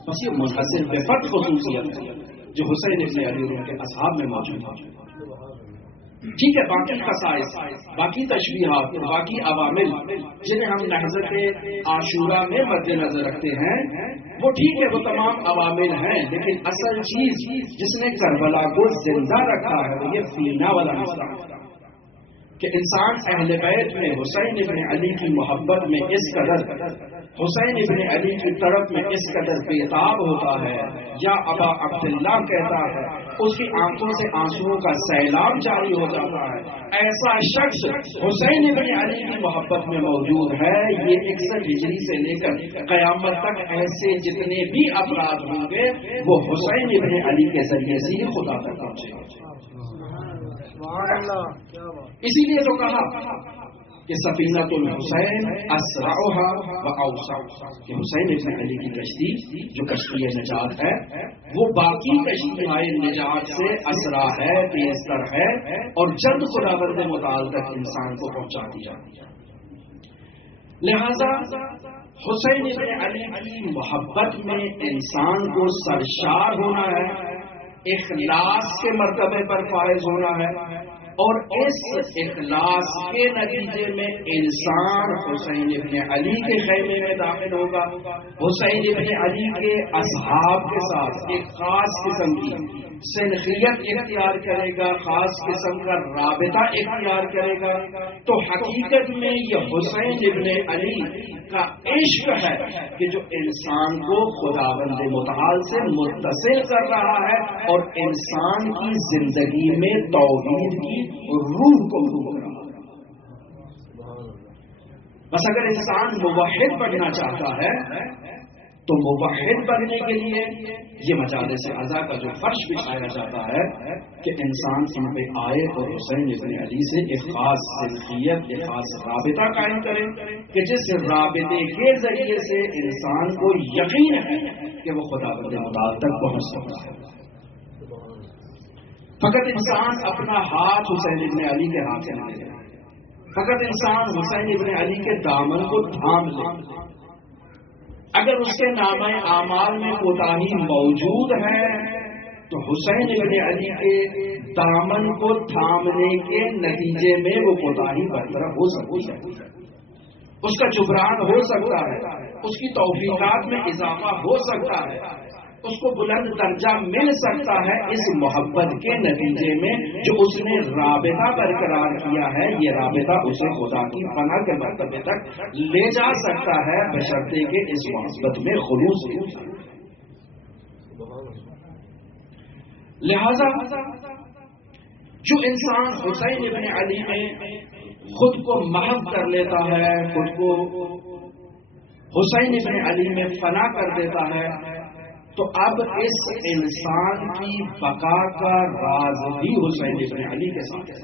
بس یہ منحصر بے فرق خصوصیت ہے جو حسین ابن علی اور ان کے اصحاب میں موجود ہے۔ ٹھیک ہے، باقی خصائص، باقی تشبیہات، باقی عوامل جنہیں ہم لحظت عاشورہ میں مد نظر رکھتے ہیں وہ ٹھیک ہے، وہ تمام عوامل ہیں، لیکن اصل چیز جس نے کربلا کو زندہ رکھا ہے وہ یہ فینا والا مسئلہ کہ انسان اہل بیت میں حسین ابن علی کی محبت میں اس قدر، حسین ابن علی کی طرف میں اس قدر بےتاب ہوتا ہے یا ابا عبداللہ کہتا ہے، اس کی آنکھوں سے آنسوؤں کا سیلاب جاری ہو جاتا ہے، ایسا شخص حسین ابن علی کی محبت میں موجود ہے۔ یہ 61 ہجری سے لے کر قیامت تک ایسے جتنے بھی افراد ہوں گے وہ حسین ابن علی کے ذریعے سے ہی خدا تک پہنچے گا۔ اسی لیے تو کہا کہ سفینۃ الحسین اسرعها واوسع، کہ حسین ابن علی کی کشتی جو کشتی نجات ہے وہ باقی کشتیوں نجات سے اسرع ہے، تیزتر ہے اور جلد خداوند متعال تک انسان کو پہنچا دی جاتی ہے۔ لہذا حسین ابن علی کی محبت میں انسان کو سرشار ہونا ہے، اخلاص کے مرتبے پر فائز ہونا ہے، اور اس اخلاص کے نتیجے میں انسان حسین ابن علی کے خیمے میں داخل ہوگا، حسین ابن علی کے اصحاب کے ساتھ ایک خاص قسم کی سنخیت اختیار کرے گا، خاص قسم کا رابطہ اختیار کرے گا، تو حقیقت میں یہ حسین ابن علی کا عشق ہے کہ جو انسان کو خداوند متعال سے متصل کر رہا ہے اور انسان کی زندگی میں توحید کی روح کو ڈھونڈ رہا ہے۔ بس اگر انسان موحد بننا چاہتا ہے تو موحد بننے کے لیے یہ مجالس عزا کا جو فرش بچھایا جاتا ہے کہ انسان ان پہ آئے اور حسین ابن علی سے ایک خاص سلفیت، ایک خاص رابطہ قائم کرے کہ جس رابطے کے ذریعے سے انسان کو یقین ہے کہ وہ خداوند متعال تک پہنچ سکتا ہے۔ فقط انسان اپنا ہاتھ حسین ابن علی کے ہاتھ سے نہ لے، فقط انسان حسین ابن علی کے دامن کو تھام لے، اگر اس کے نامہ اعمال میں کوتاہی موجود ہے تو حسین ابن علی کے دامن کو تھامنے کے نتیجے میں وہ کوتاہی برطرف ہو سکتی ہے، اس کا جبران ہو سکتا ہے، اس کی توفیقات میں اضافہ ہو سکتا ہے، اس کو بلند درجہ مل سکتا ہے اس محبت کے نتیجے میں جو اس نے رابطہ برقرار کیا ہے۔ یہ رابطہ اسے خدا کی پناہ کے مرتبے تک لے جا سکتا ہے بشرطے کہ اس محبت میں خلوص ہو۔ لہذا جو انسان حسین ابن علی میں خود کو محب کر لیتا ہے، خود کو حسین ابن علی میں فنا کر دیتا ہے، تو اب اس انسان کی بقا کا راز بھی حسین ابن علی کے ساتھ ہے،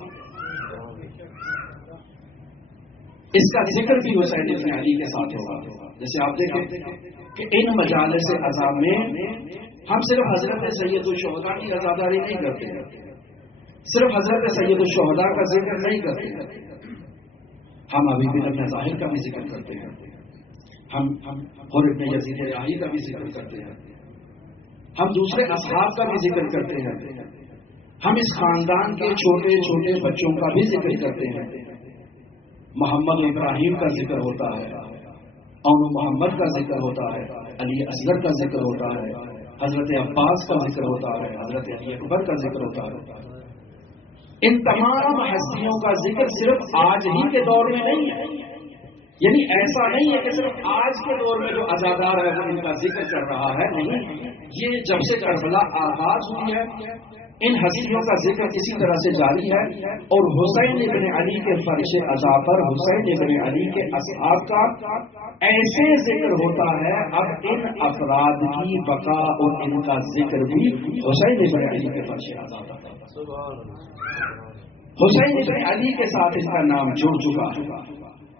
اس کا ذکر بھی حسین ابن علی کے ساتھ ہوگا۔ جیسے آپ دیکھیں کہ ان مجالس عزا میں ہم صرف حضرت سید الشہداء کی عزاداری نہیں کرتے ہیں، صرف حضرت سید الشہداء کا ذکر نہیں کرتے ہیں، ہم ابھی بھی ابن ظاہر کا بھی ذکر کرتے ہیں، ہم اور ابن یزید الہی کا بھی ذکر کرتے ہیں، ہم دوسرے اصحاب کا بھی ذکر کرتے ہیں، ہم اس خاندان کے چھوٹے چھوٹے بچوں کا بھی ذکر کرتے ہیں۔ محمد ابراہیم کا ذکر ہوتا ہے، اون محمد کا ذکر ہوتا ہے، علی اصغر کا ذکر ہوتا ہے، حضرت عباس کا ذکر ہوتا ہے، حضرت علی اکبر کا ذکر ہوتا ہے۔ ان تمام ہستیوں کا ذکر صرف آج ہی کے دور میں نہیں ہے، یعنی ایسا نہیں ہے کہ صرف آج کے دور میں جو عزادار ہے وہ ان کا ذکر کر رہا ہے، نہیں، یہ جب سے کربلا آغاز ہوئی ہے ان ہستیوں کا ذکر اسی طرح سے جاری ہے، اور حسین ابن علی کے فرش عزا پر حسین ابن علی کے اصحاب کا ایسے ذکر ہوتا ہے۔ اب ان افراد کی بقا اور ان کا ذکر بھی حسین ابن علی کے فرش عزا پر، حسین ابن علی کے ساتھ ان کا نام جڑ چکا ہے۔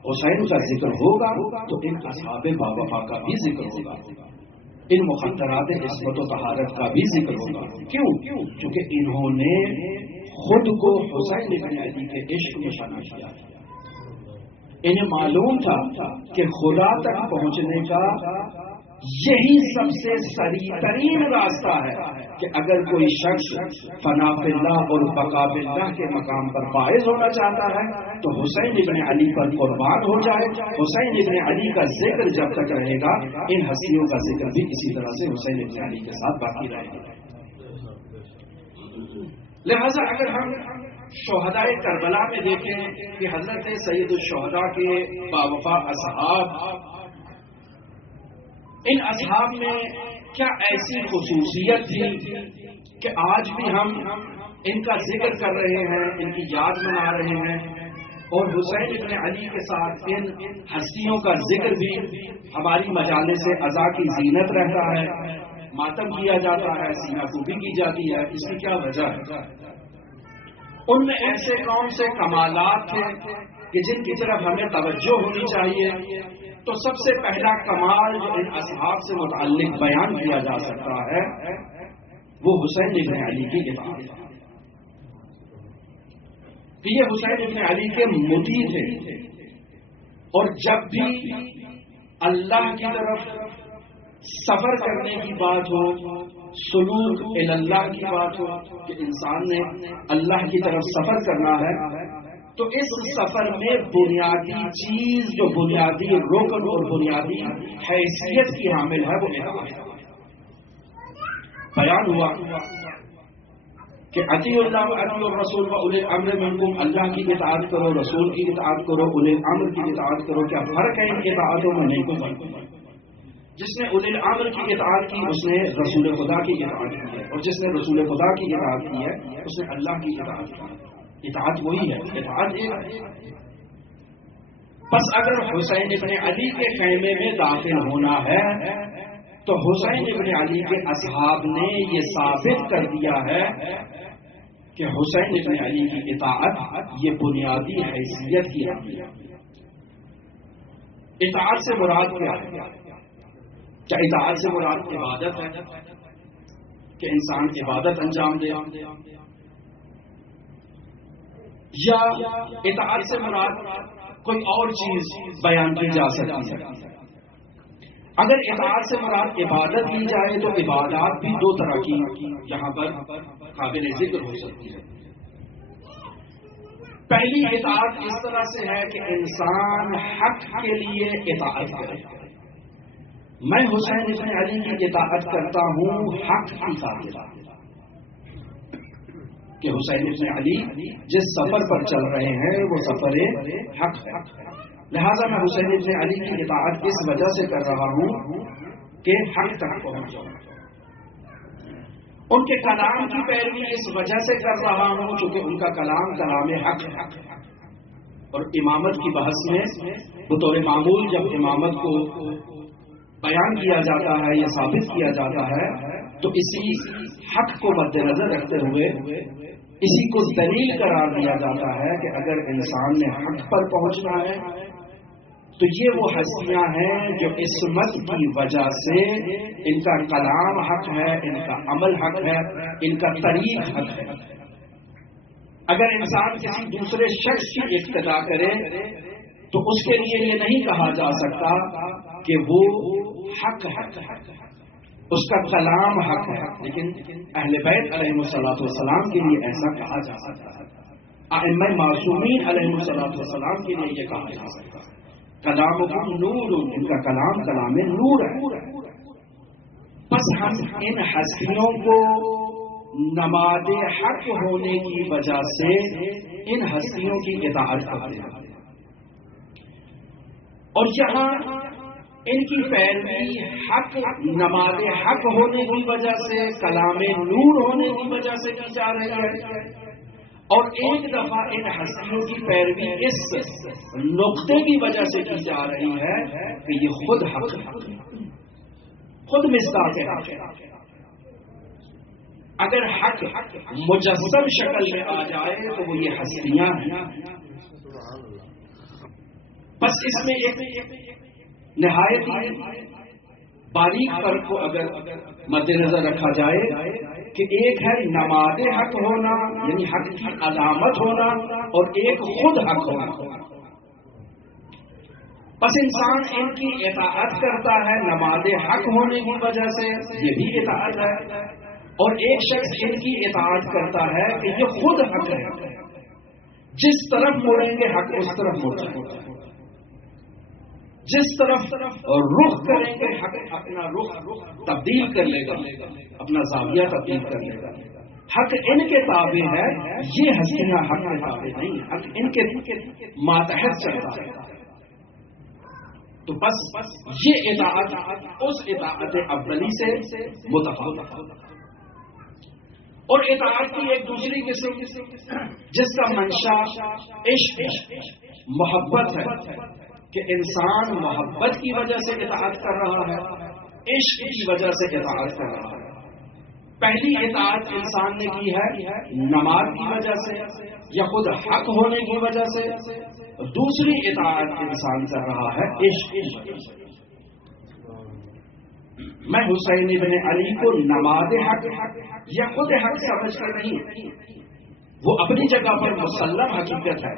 حسین کا ذکر ہوگا تو ان اصحاب باوفا کا بھی ذکر ہوگا، ان مخدرات عصمت و طہارت کا بھی ذکر ہوگا۔ کیوں؟ کیونکہ انہوں نے خود کو حسین ابن علی کے عشق میں شامل کیا، انہیں معلوم تھا کہ خدا تک پہنچنے کا یہی سب سے سریع ترین راستہ ہے کہ اگر کوئی شخص فنا فی اللہ اور بقا فی اللہ کے مقام پر فائز ہونا چاہتا ہے تو حسین ابن علی پر قربان ہو جائے۔ حسین ابن علی کا ذکر جب تک رہے گا ان ہستیوں کا ذکر بھی اسی طرح سے حسین ابن علی کے ساتھ باقی رہے گا۔ لہذا اگر ہم شہداء کربلا میں دیکھیں کہ حضرت سید الشہداء کے باوفا اصحاب، ان اصحاب میں کیا ایسی خصوصیت تھی کہ آج بھی ہم ان کا ذکر کر رہے ہیں، ان کی یاد منا رہے ہیں، اور حسین ابن علی کے ساتھ ان ہستیوں کا ذکر بھی ہماری مجالس عزا کی زینت رہتا ہے، ماتم کیا جاتا ہے، سینہ کوبی کی جاتی ہے۔ اس کی کیا وجہ ہے؟ ان میں ایسے کون سے کمالات تھے کہ جن کی طرف ہمیں توجہ ہونی چاہیے، تو سب سے پہلا کمال جو ان اصحاب سے متعلق بیان کیا جا سکتا ہے وہ حسین ابن علی کی اطاعت ہے کہ یہ حسین ابن علی کے مطیع تھے، اور جب بھی اللہ کی طرف سفر کرنے کی بات ہو، سلوک اللہ کی بات ہو کہ انسان نے اللہ کی طرف سفر کرنا ہے، تو اس سفر میں بنیادی چیز جو بنیادی رکن اور بنیادی حیثیت کی حامل ہے وہ اطاعت ہے۔ بیان ہوا کہ اطیعوا اللہ واطیعوا الرسول واولی الامر منکم، اللہ کی اطاعت کرو، رسول کی اطاعت کرو، اولی الامر کی اطاعت کرو۔ کیا فرق ہے ان اطاعتوں میں؟ نہیں کوئی فرق۔ جس نے اولی الامر کی اطاعت کی اس نے رسول خدا کی اطاعت کی ہے، اور جس نے رسول خدا کی اطاعت کی ہے اس نے اللہ کی اطاعت کی ہے۔ اطاعت وہی ہے، اطاعت ایک ہے۔ بس اگر حسین ابن علی کے خیمے میں داخل ہونا ہے تو حسین ابن علی کے اصحاب نے یہ ثابت کر دیا ہے کہ حسین ابن علی کی اطاعت یہ بنیادی حیثیت کی ہے۔ اطاعت سے مراد کیا ہے؟ کیا اطاعت سے مراد عبادت ہے کہ انسان عبادت انجام دے، یا اطاعت سے مراد کوئی اور چیز بیان کی جا سکتی ہے؟ اگر اطاعت سے مراد عبادت کی جائے تو عبادات بھی دو طرح کی یہاں پر قابل ذکر ہو سکتی ہے۔ پہلی اطاعت اس طرح سے ہے کہ انسان حق کے لیے اطاعت کرے۔ میں حسین ابن علی کی اطاعت کرتا ہوں حق کی خاطر کہ حسین ابن علی جس سفر پر چل رہے ہیں وہ سفر حق ہے، لہذا میں حسین ابن علی کی اطاعت اس وجہ سے کر رہا ہوں کہ حق تک پہنچ جاؤں۔ ان کے کلام کی پیروی اس وجہ سے کر رہا ہوں چونکہ ان کا کلام کلام حق ہے، اور امامت کی بحث میں بطور معمول جب امامت کو بیان کیا جاتا ہے یا ثابت کیا جاتا ہے تو اسی حق کو مد نظر رکھتے ہوئے اسی کو دلیل قرار دیا جاتا ہے کہ اگر انسان نے حق پر پہنچنا ہے تو یہ وہ ہستیاں ہیں جو عصمت کی وجہ سے ان کا کلام حق ہے، ان کا عمل حق ہے، ان کا طریق حق ہے۔ اگر انسان کسی دوسرے شخص کی اقتدا کرے تو اس کے لیے یہ نہیں کہا جا سکتا کہ وہ حق ہے، اس کا کلام حق ہے، لیکن اہل بیت علیہ الصلوۃ والسلام کے لیے ایسا کہا جا سکتا ہے، ائمہ معصومین علیہ الصلوۃ والسلام کے لیے یہ کہا جا سکتا ہے کلامکم نور، ان کا کلام کلام نور ہے۔ بس ہم ان ہستیوں کو نماد حق ہونے کی وجہ سے ان ہستیوں کی اطاعت کرتے ہیں، اور یہاں ان کی پیروی حق نماد حق ہونے کی وجہ سے، کلام نور ہونے کی وجہ سے کی جا رہی ہے، اور ایک دفعہ ان ہستیوں کی پیروی اس نقطے کی وجہ سے کی جا رہی ہے کہ یہ خود حق ہے، خود مصداق حق ہے۔ اگر حق مجسم شکل میں آ جائے تو وہ یہ ہستیاں ہیں۔ بس اس میں ایک نہایت باریک فرق کو اگر مد نظر رکھا جائے کہ ایک ہے نماد حق ہونا یعنی حق کی علامت ہونا، اور ایک خود حق ہونا۔ بس انسان ان کی اطاعت کرتا ہے نماد حق ہونے کی وجہ سے، یہ بھی اطاعت ہے، اور ایک شخص ان کی اطاعت کرتا ہے کہ یہ خود حق ہے، جس طرف مڑیں گے حق اس طرف مڑ جائے گا، جس طرف رخ کریں گے حق اپنا رخ تبدیل کر لے گا، اپنا زاویہ تبدیل کر لے گا۔ حق ان کے تابع ہے، یہ ہستیاں حق کے تابع نہیں، حق ان کے ماتحت چلتا ہے۔ تو بس یہ اطاعت اس اطاعت اولی سے متفاوت، اور اطاعت کی ایک دوسری قسم جس کا منشا عشق محبت ہے کہ انسان محبت کی وجہ سے اطاعت کر رہا ہے، عشق کی وجہ سے اطاعت کر رہا ہے۔ پہلی اطاعت انسان نے کی ہے نماز کی وجہ سے یا خود حق ہونے کی وجہ سے، دوسری اطاعت انسان کر رہا ہے عشق کی وجہ سے۔ میں حسین ابن علی کو نماز حق یا خود حق سمجھ کر نہیں، وہ اپنی جگہ پر مسلم حقیقت ہے،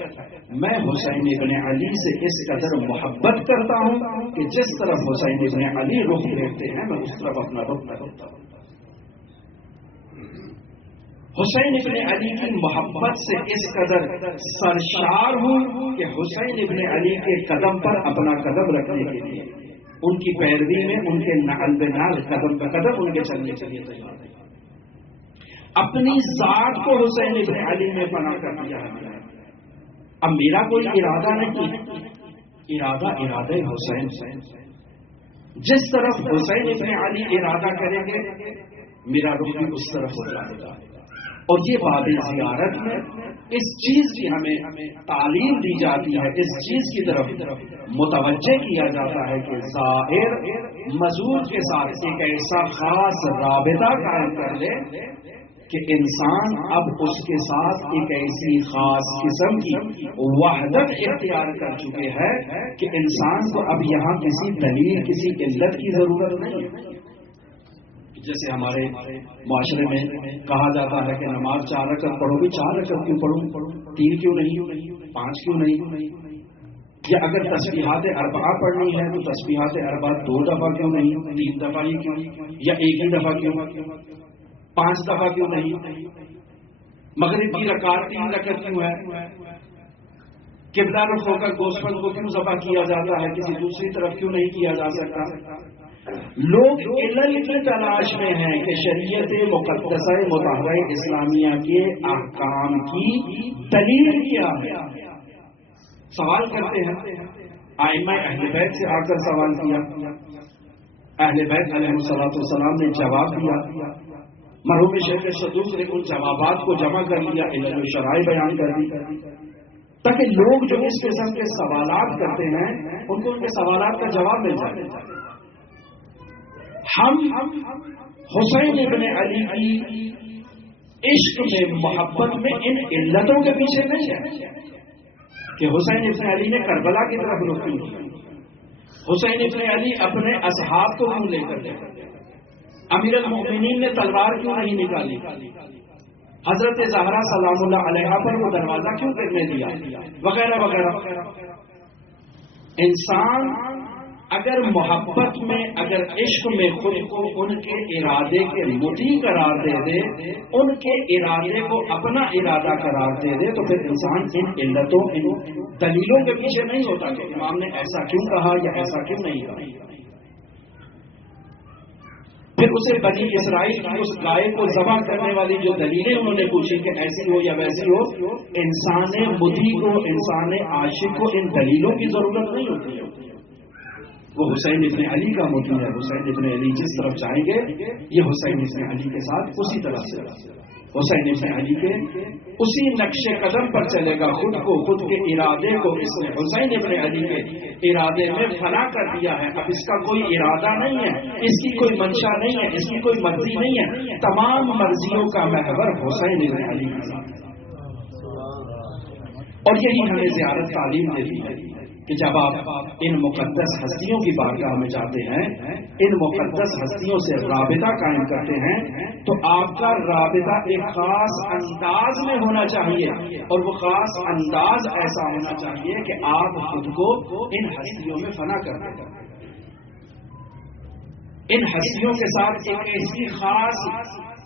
میں حسین ابن علی سے اس قدر محبت کرتا ہوں کہ جس طرف حسین ابن علی رخ پھیرتے ہیں میں اس طرف اپنا رخ پھیرتا ہوں۔ حسین ابن علی کی محبت سے اس قدر سرشار ہوں کہ حسین ابن علی کے قدم پر اپنا قدم رکھنے کے لیے، ان کی پیروی میں، ان کے نعل بنال قدم بہ قدم ان کے چلنے کے لیے تیار ہے۔ اپنی ذات کو حسین ابن علی نے فنا کر دیا ہے۔ اب میرا کوئی ارادہ نہیں، ارادہ حسین سے، جس طرف حسین ابن علی ارادہ کریں گے میرا رخ بھی اس طرف ہو جائے گا۔ اور یہ باب زیارت میں اس چیز کی ہمیں تعلیم دی جاتی ہے، اس چیز کی طرف متوجہ کیا جاتا ہے کہ زائر مزور کے ساتھ ایک ایسا خاص رابطہ قائم کر لے کہ انسان اب اس کے ساتھ ایک ایسی خاص قسم کی وحدت اختیار کر چکے ہیں کہ انسان کو اب یہاں کسی دلیل، کسی علت کی ضرورت نہیں ہے۔ جیسے ہمارے معاشرے میں کہا جاتا ہے کہ نماز 4 رکعت پڑھو گے، 4 رکعت کیوں پڑھو، 3 کیوں نہیں، 5 کیوں نہیں، یا اگر تسبیحات اربعہ پڑھنی ہے تو تسبیحات اربعہ 2 دفعہ کیوں نہیں، 3 دفعہ ہی کیوں، یا ایک ہی دفعہ کیوں، 5 دفعہ کیوں نہیں، مغرب کی رکعت 3 رکعت کیوں ہے، قبلہ رخ ہو کر گوسفند کو کیوں ذبح کیا جاتا ہے، کسی دوسری طرف کیوں نہیں کیا جا سکتا۔ لوگ علل کی تلاش میں ہیں کہ شریعت مقدسہ مطہرہ اسلامیہ کے احکام کی دلیل کیا ہے، سوال کرتے ہیں۔ ائمہ اہل بیت سے آ کر سوال کیا، اہل بیت علیہ الصلوۃ والسلام نے جواب دیا، مرحوم شیخ صدوق نے ان جوابات کو جمع کر لیا، علل الشرائع بیان کر دی، تاکہ لوگ جو اس قسم کے سوالات کرتے ہیں ان کو ان کے سوالات کا جواب مل جائے۔ ہم حسین ابن علی کی عشق میں، محبت میں ان علتوں کے پیچھے نہیں ہے کہ حسین ابن علی نے کربلا کی طرف رخ کیا، حسین ابن علی اپنے اصحاب کو کیوں لے کر گئے، امیر المؤمنین نے تلوار کیوں نہیں نکالی، حضرت زہرا سلام اللہ علیہا پر وہ دروازہ کیوں کرنے دیا، وغیرہ وغیرہ۔ انسان اگر محبت میں، اگر عشق میں خود کو ان کے ارادے کے مطیع قرار دے دے، ان کے ارادے کو اپنا ارادہ قرار دے دے، تو پھر انسان ان علتوں، ان دلیلوں کے پیچھے نہیں ہوتا کہ امام نے ایسا کیوں کہا یا ایسا کیوں نہیں کہا۔ پھر اسے بنی اسرائیل کی اس گائے کو ذبح کرنے والی جو دلیلیں انہوں نے پوچھی کہ ایسی ہو یا ویسی ہو، انسان مطیع کو، انسان عاشق کو ان دلیلوں کی ضرورت نہیں ہوتی ہے۔ وہ حسین ابن علی کا مطیع ہے، حسین ابن علی جس طرف جائیں گے یہ حسین ابن علی کے ساتھ اسی طرح سے، حسین ابن علی کے اسی نقش قدم پر چلے گا، خود کو، خود کے ارادے کو اس نے حسین ابن علی کے ارادے میں فنا کر دیا ہے۔ اب اس کا کوئی ارادہ نہیں ہے، اس کی کوئی منشا نہیں ہے، اس کی کوئی مرضی نہیں ہے، تمام مرضیوں کا محور حسین ابن علی کے ساتھ ہے۔ اور یہی ہمیں زیارت تعلیم دیتی ہے کہ جب آپ ان مقدس ہستیوں کی بارگاہ میں جاتے ہیں، ان مقدس ہستیوں سے رابطہ قائم کرتے ہیں، تو آپ کا رابطہ ایک خاص انداز میں ہونا چاہیے، اور وہ خاص انداز ایسا ہونا چاہیے کہ آپ خود کو ان ہستیوں میں فنا کر دیں، ان ہستیوں کے ساتھ ایک ایسی خاص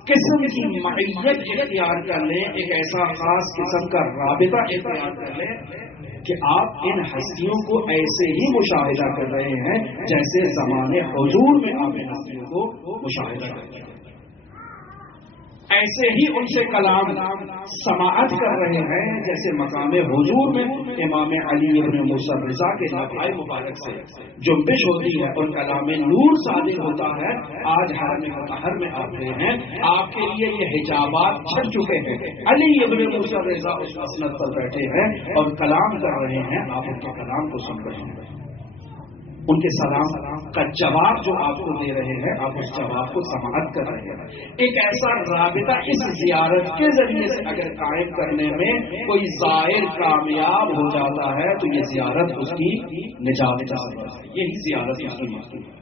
قسم کی معیت اختیار کر لیں، ایک ایسا خاص قسم کا رابطہ اختیار کر لیں کہ آپ ان ہستیوں کو ایسے ہی مشاہدہ کر رہے ہیں جیسے زمانے حضور میں آپ ان ہستیوں کو مشاہدہ کر رہے ہیں، ایسے ہی ان سے کلام سماعت کر رہے ہیں جیسے مقام حضور میں امام علی ابن موسیٰ رضا کے لبائے مبارک سے جنبش ہوتی ہے اور کلام نور صادق ہوتا ہے۔ آج حرم مطہر میں آپ رہے ہیں، آپ کے لیے یہ حجابات چھٹ چکے ہیں، علی ابن موسیٰ رضا اس مسند پر بیٹھے ہیں اور کلام کر رہے ہیں، آپ ان کے کلام کو سن رہے ہیں۔ ان کے سلام کا جواب جو آپ کو دے رہے ہیں، آپ اس جواب کو سماعت کر رہے ہیں. ایک ایسا رابطہ اس زیارت کے ذریعے سے اگر قائم کرنے میں کوئی زائر کامیاب ہو جاتا ہے تو یہ زیارت اس کی نجات کا سبب ہے. یہی زیارت اس کی مقصود ہے.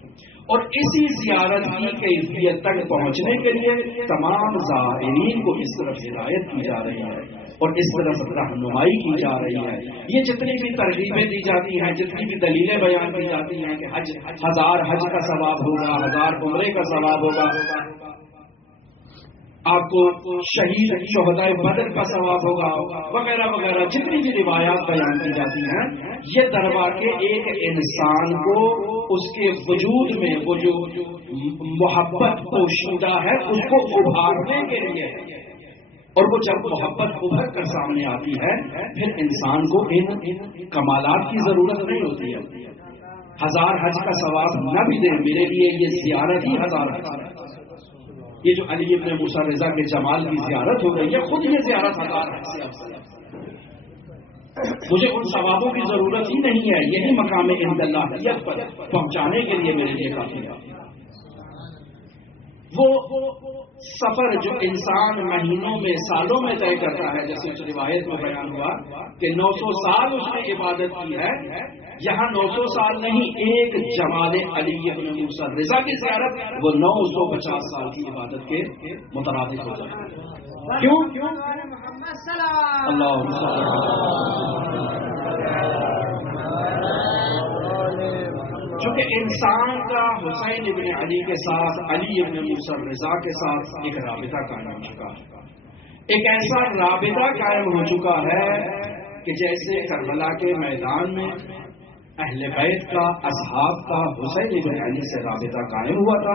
اور اسی زیارت کی کیفیت تک پہنچنے کے لیے تمام زائرین کو اس طرف ہدایت کی جا رہی ہے اور اس طرف رہنمائی کی جا رہی ہے. یہ جتنی بھی ترغیبیں دی جاتی ہیں، جتنی بھی دلیلیں بیان کی جاتی ہیں کہ حج 1000 حج کا ثواب ہوگا، 1000 عمرے کا ثواب ہوگا، آپ کو شہید شہدائے بدر کا ثواب ہوگا، وغیرہ وغیرہ جتنی بھی روایات بیان کی جاتی ہیں، یہ دربار کے ایک انسان کو اس کے وجود میں وہ جو محبت پوشیدہ ہے اس کو ابھارنے کے لیے ہے. اور وہ جب محبت ابھر کر سامنے آتی ہے پھر انسان کو ان کمالات کی ضرورت نہیں ہوتی ہے. 1000 حج کا ثواب نہ بھی دے، میرے لیے یہ زیارت ہی 1000 حج ہے. یہ جو علی ابن موسیٰ رضا کے جمال کی زیارت ہو رہی ہے، خود یہ زیارت 1000 حج سے افضل ہے. مجھے ان ثوابوں کی ضرورت ہی نہیں ہے، یہی مقام عند اللہ پر پہنچانے کے لیے میرے لیے کافی ہے. وہ سفر جو انسان مہینوں میں سالوں میں طے کرتا ہے، جیسے اس روایت میں بیان ہوا کہ 900 سال اس نے عبادت کی ہے، یہاں 900 سال نہیں، ایک جمال علی ابن موسیٰ رضا کی زیارت وہ 950 سال کی عبادت کے مترادف ہو جاتی ہے. کیوں؟ اللہ چونکہ انسان کا حسین ابن علی کے ساتھ، علی ابن موسیٰ رضا کے ساتھ ایک رابطہ قائم ہو چکا ہے. ایک ایسا رابطہ قائم ہو چکا ہے کہ جیسے کربلا کے میدان میں اہل بیت کا، اصحاب کا حسین ابن علی سے رابطہ قائم ہوا تھا،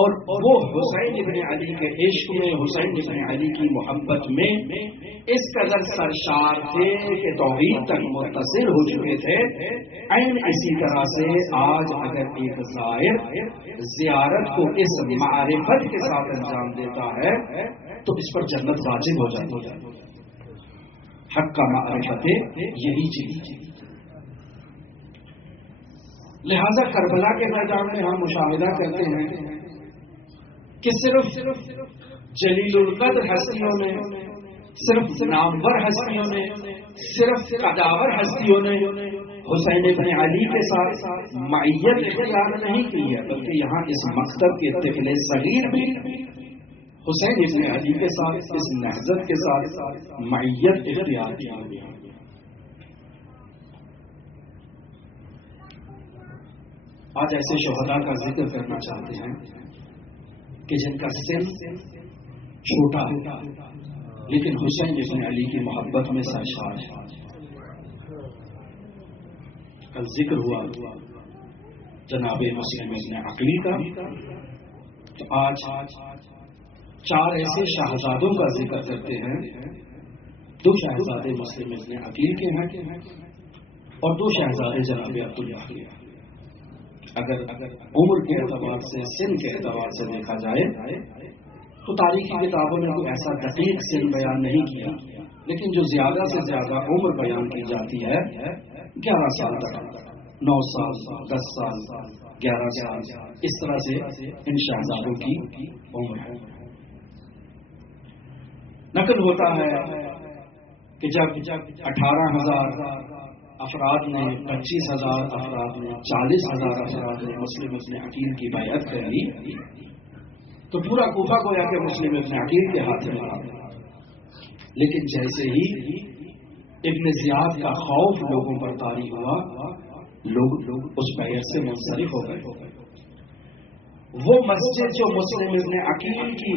اور وہ حسین ابن علی کے عشق میں، حسین ابن علی کی محبت میں اس قدر سرشار تھے کہ توحید تک متصل ہو چکے تھے. عین اسی طرح سے آج اگر ایک زائر زیارت کو اس معرفت کے ساتھ انجام دیتا ہے تو اس پر جنت واجب ہو جاتی ہے. حق کا معرفت یہی چیز. لہذا کربلا کے میدان میں ہم مشاہدہ کرتے ہیں کہ صرف جلیل القدر ہستیوں نے، صرف نامور ہستیوں نے، صرف قداور ہستیوں نے حسین ابن علی کے ساتھ معیت اختیار نہیں کی ہے، بلکہ یہاں اس مکتب کے طفل صغیر بھی حسین ابن علی کے ساتھ اس نہضت کے ساتھ معیت اختیار کی ہوئی ہے. آج ایسے شہداء کا ذکر کرنا چاہتے ہیں کہ جن کا سن چھوٹا ہے لیکن حسین ابن علی کی محبت میں سرشار ہے. کل ذکر ہوا جناب مسلم ابن عقیل کا، تو آج 4 ایسے شہزادوں کا ذکر کرتے ہیں. 2 شہزادے مسلم ابن عقیل کے ہیں اور 2 شہزادے جناب عبداللہ کے ہیں. اگر عمر کے اعتبار سے، سن کے اعتبار سے دیکھا جائے تو تاریخی کتابوں نے کوئی ایسا دقیق سن بیان نہیں کیا، لیکن جو زیادہ سے زیادہ عمر بیان کی جاتی ہے 11 سال تک، 9 سال، 10 سال، 11 سال، اس طرح سے ان شہزادوں کی عمر ہے. نقل ہوتا ہے کہ جب 18,000 افراد نے، 25,000 افراد نے، 40,000 افراد نے مسلم ابن عقیل کی بیعت کری تو پورا کوفہ گویا کہ مسلم ابن عقیل کے ہاتھ میں آ گیا. لیکن جیسے ہی ابن زیاد کا خوف لوگوں پر طاری ہوا، لوگ اس بیعت سے منصرف ہو گئے. وہ مسجد جو مسلم ابن عقیل کی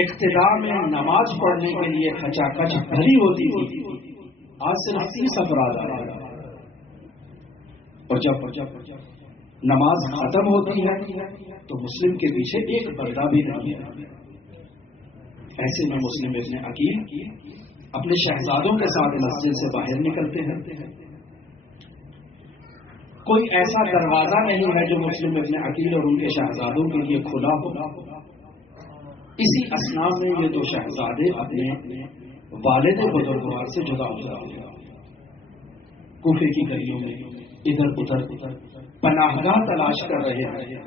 اقتدا میں نماز پڑھنے کے لیے کھچا کچ بھری ہوتی تھی، آج صرف 30 افراد آئے. اور جب نماز ختم ہوتی ہے تو مسلم کے پیچھے ایک بندہ بھی نہیں ہے. ایسے میں مسلم ابن عقیل اپنے شہزادوں کے ساتھ مسجد سے باہر نکلتے ہیں. کوئی ایسا دروازہ نہیں ہے جو مسلم ابن عقیل اور ان کے شہزادوں کے لیے کھلا ہو. اسی اثنا میں یہ 2 شہزادے اپنے والد بزرگوار سے جدا ہو جاتے ہیں. کوفے کی گلیوں میں ادھر ادھر پناہ گاہ تلاش کر رہے ہیں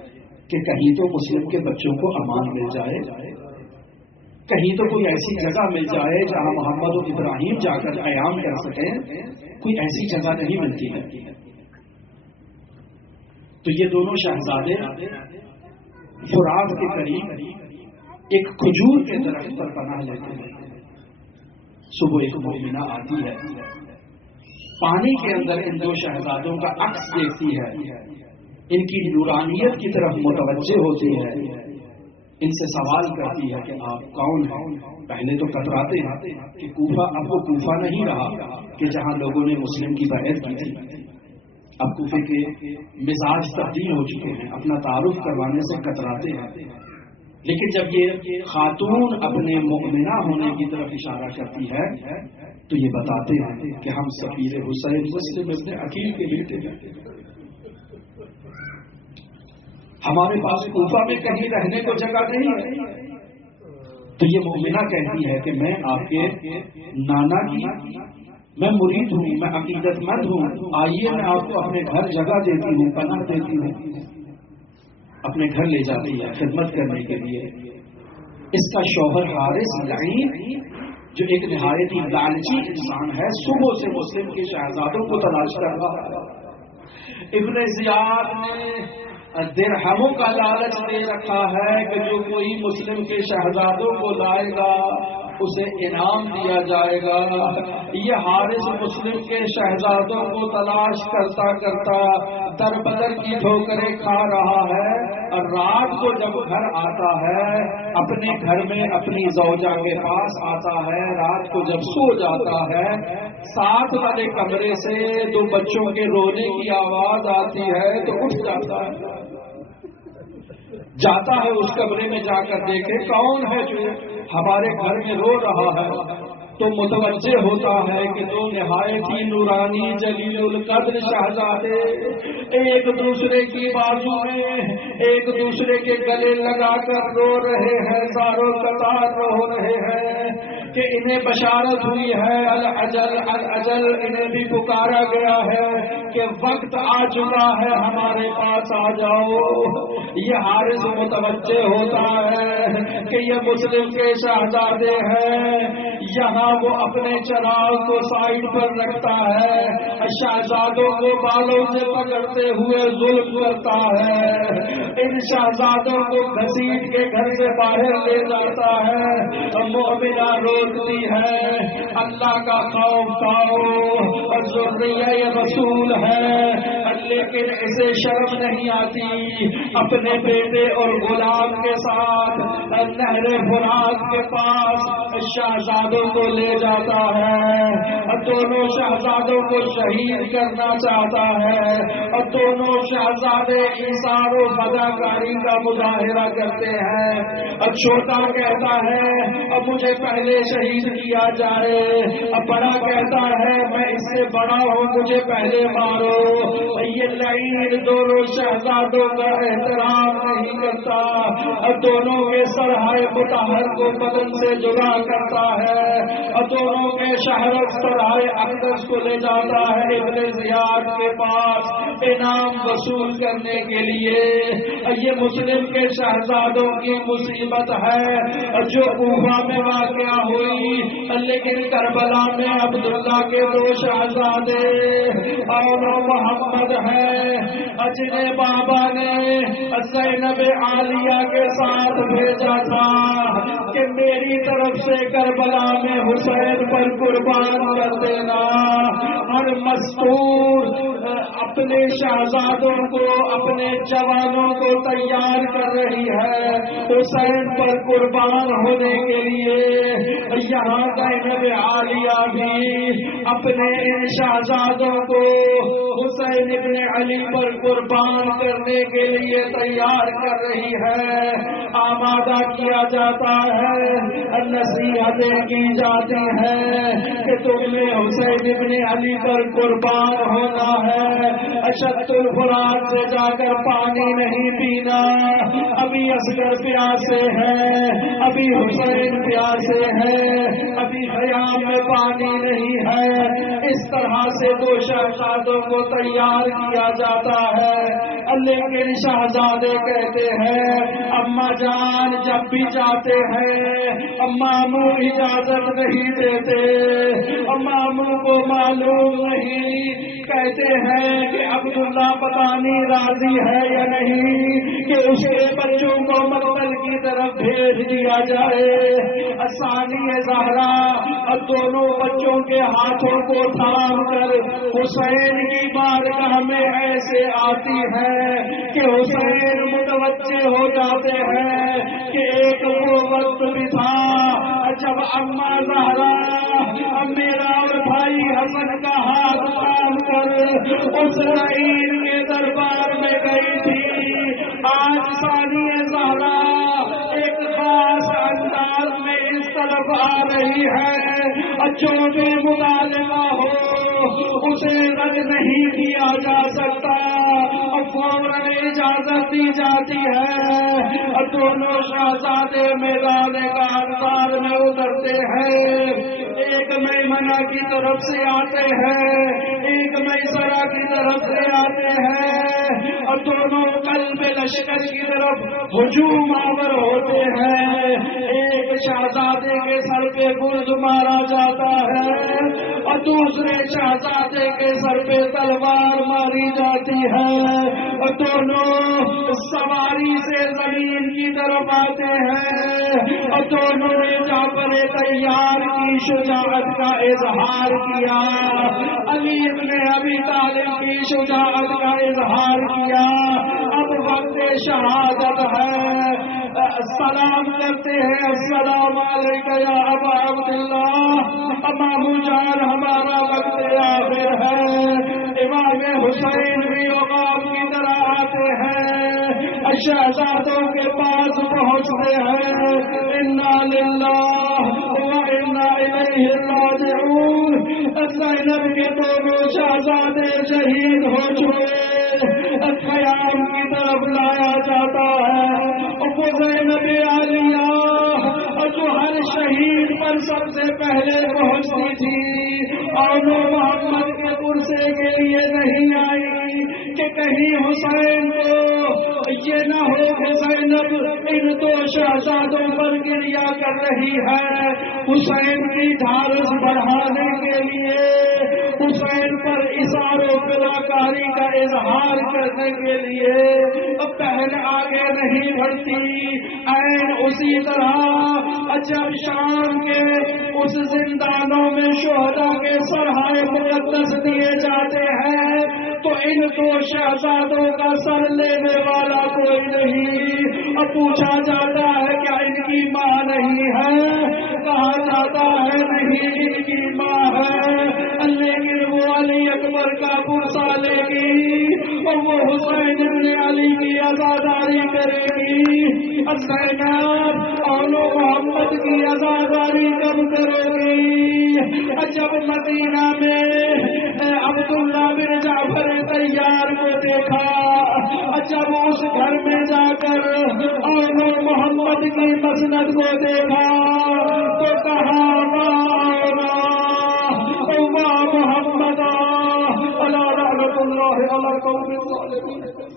کہ کہیں تو مسلم کے بچوں کو امان مل جائے، کہیں تو کوئی ایسی جگہ مل جائے جہاں محمد و ابراہیم جا کر قیام کر سکیں، کوئی ایسی جگہ نہیں ملتی ہے۔ تو یہ دونوں شہزادے فرات کے قریب ایک کھجور کے درخت پر پناہ لیتے ہیں۔ صبح ایک مومنہ آتی ہے، پانی کے اندر ان دو شہزادوں کا عکس دیکھتی ہے، ان کی نورانیت کی طرف متوجہ ہوتی ہے، ان سے سوال کرتی ہے کہ آپ کون ہیں؟ پہلے تو کتراتے ہیں کہ کوفہ اب وہ کوفہ نہیں رہا کہ جہاں لوگوں نے مسلم کی بیعت کی تھی، اب کوفے کے مزاج تبدیل ہو چکے ہیں، اپنا تعارف کروانے سے کتراتے ہیں۔ لیکن جب یہ خاتون اپنے مؤمنہ ہونے کی طرف اشارہ کرتی ہے تو یہ بتاتے ہیں کہ ہم سفیر حسین مسلم ابن عقیل کے بیٹے ہیں، ہمارے پاس کوفہ میں کہیں رہنے کو جگہ نہیں ہے۔ تو یہ مؤمنہ کہتی ہے کہ میں آپ کے نانا کی میں مرید ہوں، میں عقیدت مند ہوں، آئیے میں آپ کو اپنے گھر جگہ دیتی ہوں، پناہ دیتی ہوں۔ اپنے گھر لے جاتی ہے خدمت کرنے کے لیے۔ اس کا شوہر حارث لعین جو ایک نہایت ہی لالچی انسان ہے، صبح سے مسلم کے شہزادوں کو تلاش کر رہا ہے۔ ابن زیاد نے درہموں کا لالچ دے رکھا ہے کہ جو کوئی مسلم کے شہزادوں کو لائے گا اسے انعام دیا جائے گا۔ یہ حارث مسلم کے شہزادوں کو تلاش کرتا کرتا در بدر کی ٹھوکریں کھا رہا ہے، اور رات کو جب گھر آتا ہے اپنے گھر میں اپنی زوجہ کے پاس آتا ہے، رات کو جب سو جاتا ہے ساتھ والے کمرے سے دو بچوں کے رونے کی آواز آتی ہے تو اٹھ جاتا ہے اس کمرے میں جا کر دیکھے کون ہے جو ہمارے گھر میں رو رہا ہے، تو متوجہ ہوتا ہے کہ دو نہایت ہی نورانی جلیل القدر شہزادے ایک دوسرے کی بازو میں ایک دوسرے کے گلے لگا کر رو رہے ہیں، زارو قطار رو رہے ہیں کہ انہیں بشارت ہوئی ہے، الاجل الاجل، انہیں بھی پکارا گیا ہے کہ وقت آ چکا ہے، ہمارے پاس آ جاؤ۔ یہ حارث متوجہ ہوتا ہے کہ یہ مسلم کے شہزادے ہیں، یہاں وہ اپنے چراغ کو سائڈ پر رکھتا ہے، شہزادوں کو بالوں سے پکڑتے ہوئے ظلم کرتا ہے، ان شہزادوں کو گھسیٹ کے گھر سے باہر لے جاتا ہے۔ مومنہ روکتی ہے، اللہ کا خوف کھاؤ اور ذریہ رسول ہے، لیکن اسے شرم نہیں آتی، اپنے بیٹے اور غلام کے ساتھ نہر فرات کے پاس شہزادوں کو لے جاتا ہے، دونوں شہزادوں کو شہید کرنا چاہتا ہے، اور دونوں شہزادے ایثار و فداکاری کا مظاہرہ کرتے ہیں، اور چھوٹا کہتا ہے اب مجھے پہلے شہید کیا جائے، اب بڑا کہتا ہے میں اس سے بڑا ہوں مجھے پہلے مارو۔ یہ لعین دونوں شہزادوں کا احترام نہیں کرتا، اور دونوں کے سرحائے مطہر کو بدن سے جدا کرتا ہے، اور دونوں کے شہرت سرحائے اقدس کو لے جاتا ہے ابن زیاد کے پاس انعام وصول کرنے کے لیے۔ یہ مسلم کے شہزادوں کی مصیبت ہے جو کوفہ میں واقعہ ہوئی، لیکن کربلا میں عبداللہ کے دو شہزادے اور محمد ہے جنہیں بابا نے زینب عالیہ کے ساتھ بھیجا تھا کہ میری طرف سے کربلا میں حسین پر قربان کر دینا۔ ہر مستور اپنے شہزادوں کو اپنے جوانوں کو تیار کر رہی ہے حسین پر قربان ہونے کے لیے۔ یہاں زینب عالیہ بھی اپنے ان شہزادوں کو حسین ابن علی پر قربان کرنے کے لیے تیار کر رہی ہے، آمادہ کیا جاتا ہے، نصیحتیں کی جاتی ہیں کہ تم نے حسین ابن علی پر قربان ہونا ہے، اشد الفرات سے جا کر پانی نہیں پینا، ابھی اصغر پیاسے ہیں، ابھی حسین پیاسے ہیں، ابھی خیام میں پانی نہیں ہے۔ اس طرح سے دو شہزادوں کو تیار کیا جاتا ہے، لیکن شہزادے کہتے ہیں اماں جان جب بھی جاتے ہیں ماموں اجازت نہیں دیتے، ماموں کو معلوم نہیں، کہتے ہیں کہ عبداللہ پتہ نہیں راضی ہے یا نہیں کہ اس کے بچوں کو مقتل کی طرف بھیج دیا جائے۔ ثانی زہرا دونوں بچوں کے ہاتھوں کو تھام کر حسین کی بارگاہ میں ایسے آتی ہے کہ حسین متوجہ ہو جاتے ہیں کہ ایک وہ وقت بھی تھا جب اماں زہرا میرا اور بھائی حسن کا ہاتھ تھام کر اس رعین کے دربار میں گئی تھی، آج ثانی زہرا ایک خاص انداز میں اس طرف آ رہی ہے، جو بھی مطالبہ ہو اسے رد نہیں کیا جا سکتا، فوراً اجازت دی جاتی ہے، دونوں شہزادے میدان کا انداز میں اترتے ہیں، ایک میمنہ کی طرف سے آتے ہیں، ایک میسرہ کی طرف سے آتے ہیں، اور دونوں قلب لشکر کی طرف ہجوم آور ہوتے ہیں، ایک شہزادے کے سر پہ گرد مارا جاتا ہے اور دوسرے شہزادے کے سر پہ تلوار ماری جاتی ہے، اور دونوں سواری سے زمین کی طرف آتے ہیں، اور دونوں نے جعفر طیار کی شجاعت کا اظہار کیا، علی ابن ابی طالب کی شجاعت کا اظہار کیا، اب وقت شہادت ہے، سلام کرتے ہیں، السلام علیکم یا ابا عبداللہ، ماموں جان ہمارا وقت آخر ہے، امام حسین بھی عقاب کی طرح آتے ہیں، شہزادوں کے پاس پہنچتے ہیں، انا للہ و انا الیہ راجعون، زینب کے دونوں شہزادے شہید ہو چکے، خیام کی طرف لایا جاتا ہے، وہ زینب عالیہ جو ہر شہید پر سب سے پہلے پہنچتی تھی اور وہ محمد کے پرسے کے لیے نہیں آئی کہ کہیں حسین کو یہ نہ ہو کہ زینب ان دو شہزادوں پر گریہ کر رہی ہے، حسین کی ڈھارس بڑھانے کے لیے، حسین پر اثار و فداکاری کا اظہار کرنے کے لیے بہن آگے نہیں بڑھتی، عین اسی طرح جب شام کے اس زندانوں میں شہداء کے سرہائے مقدس دیے جاتے ہیں تو ان دو شہزادوں کا سر لینے والا کوئی نہیں، اب پوچھا جاتا ہے کیا ان کی ماں نہیں ہے، کہا جاتا ہے نہیں ان کی ماں ہے، لیکن وہ علی اکبر کا پرسا لے گی اور وہ حسین ابن علی کی عزاداری کرے گی، زینب اور محمد کی عزاداری کب کرو گی؟ جب مدینہ میں عبداللہ بن جعفر طیار کو دیکھا، جب اس گھر میں جا کر اور محمد کی مسند کو دیکھا تو کہا واہ محمد، اللہ رحمت اللہ علیہ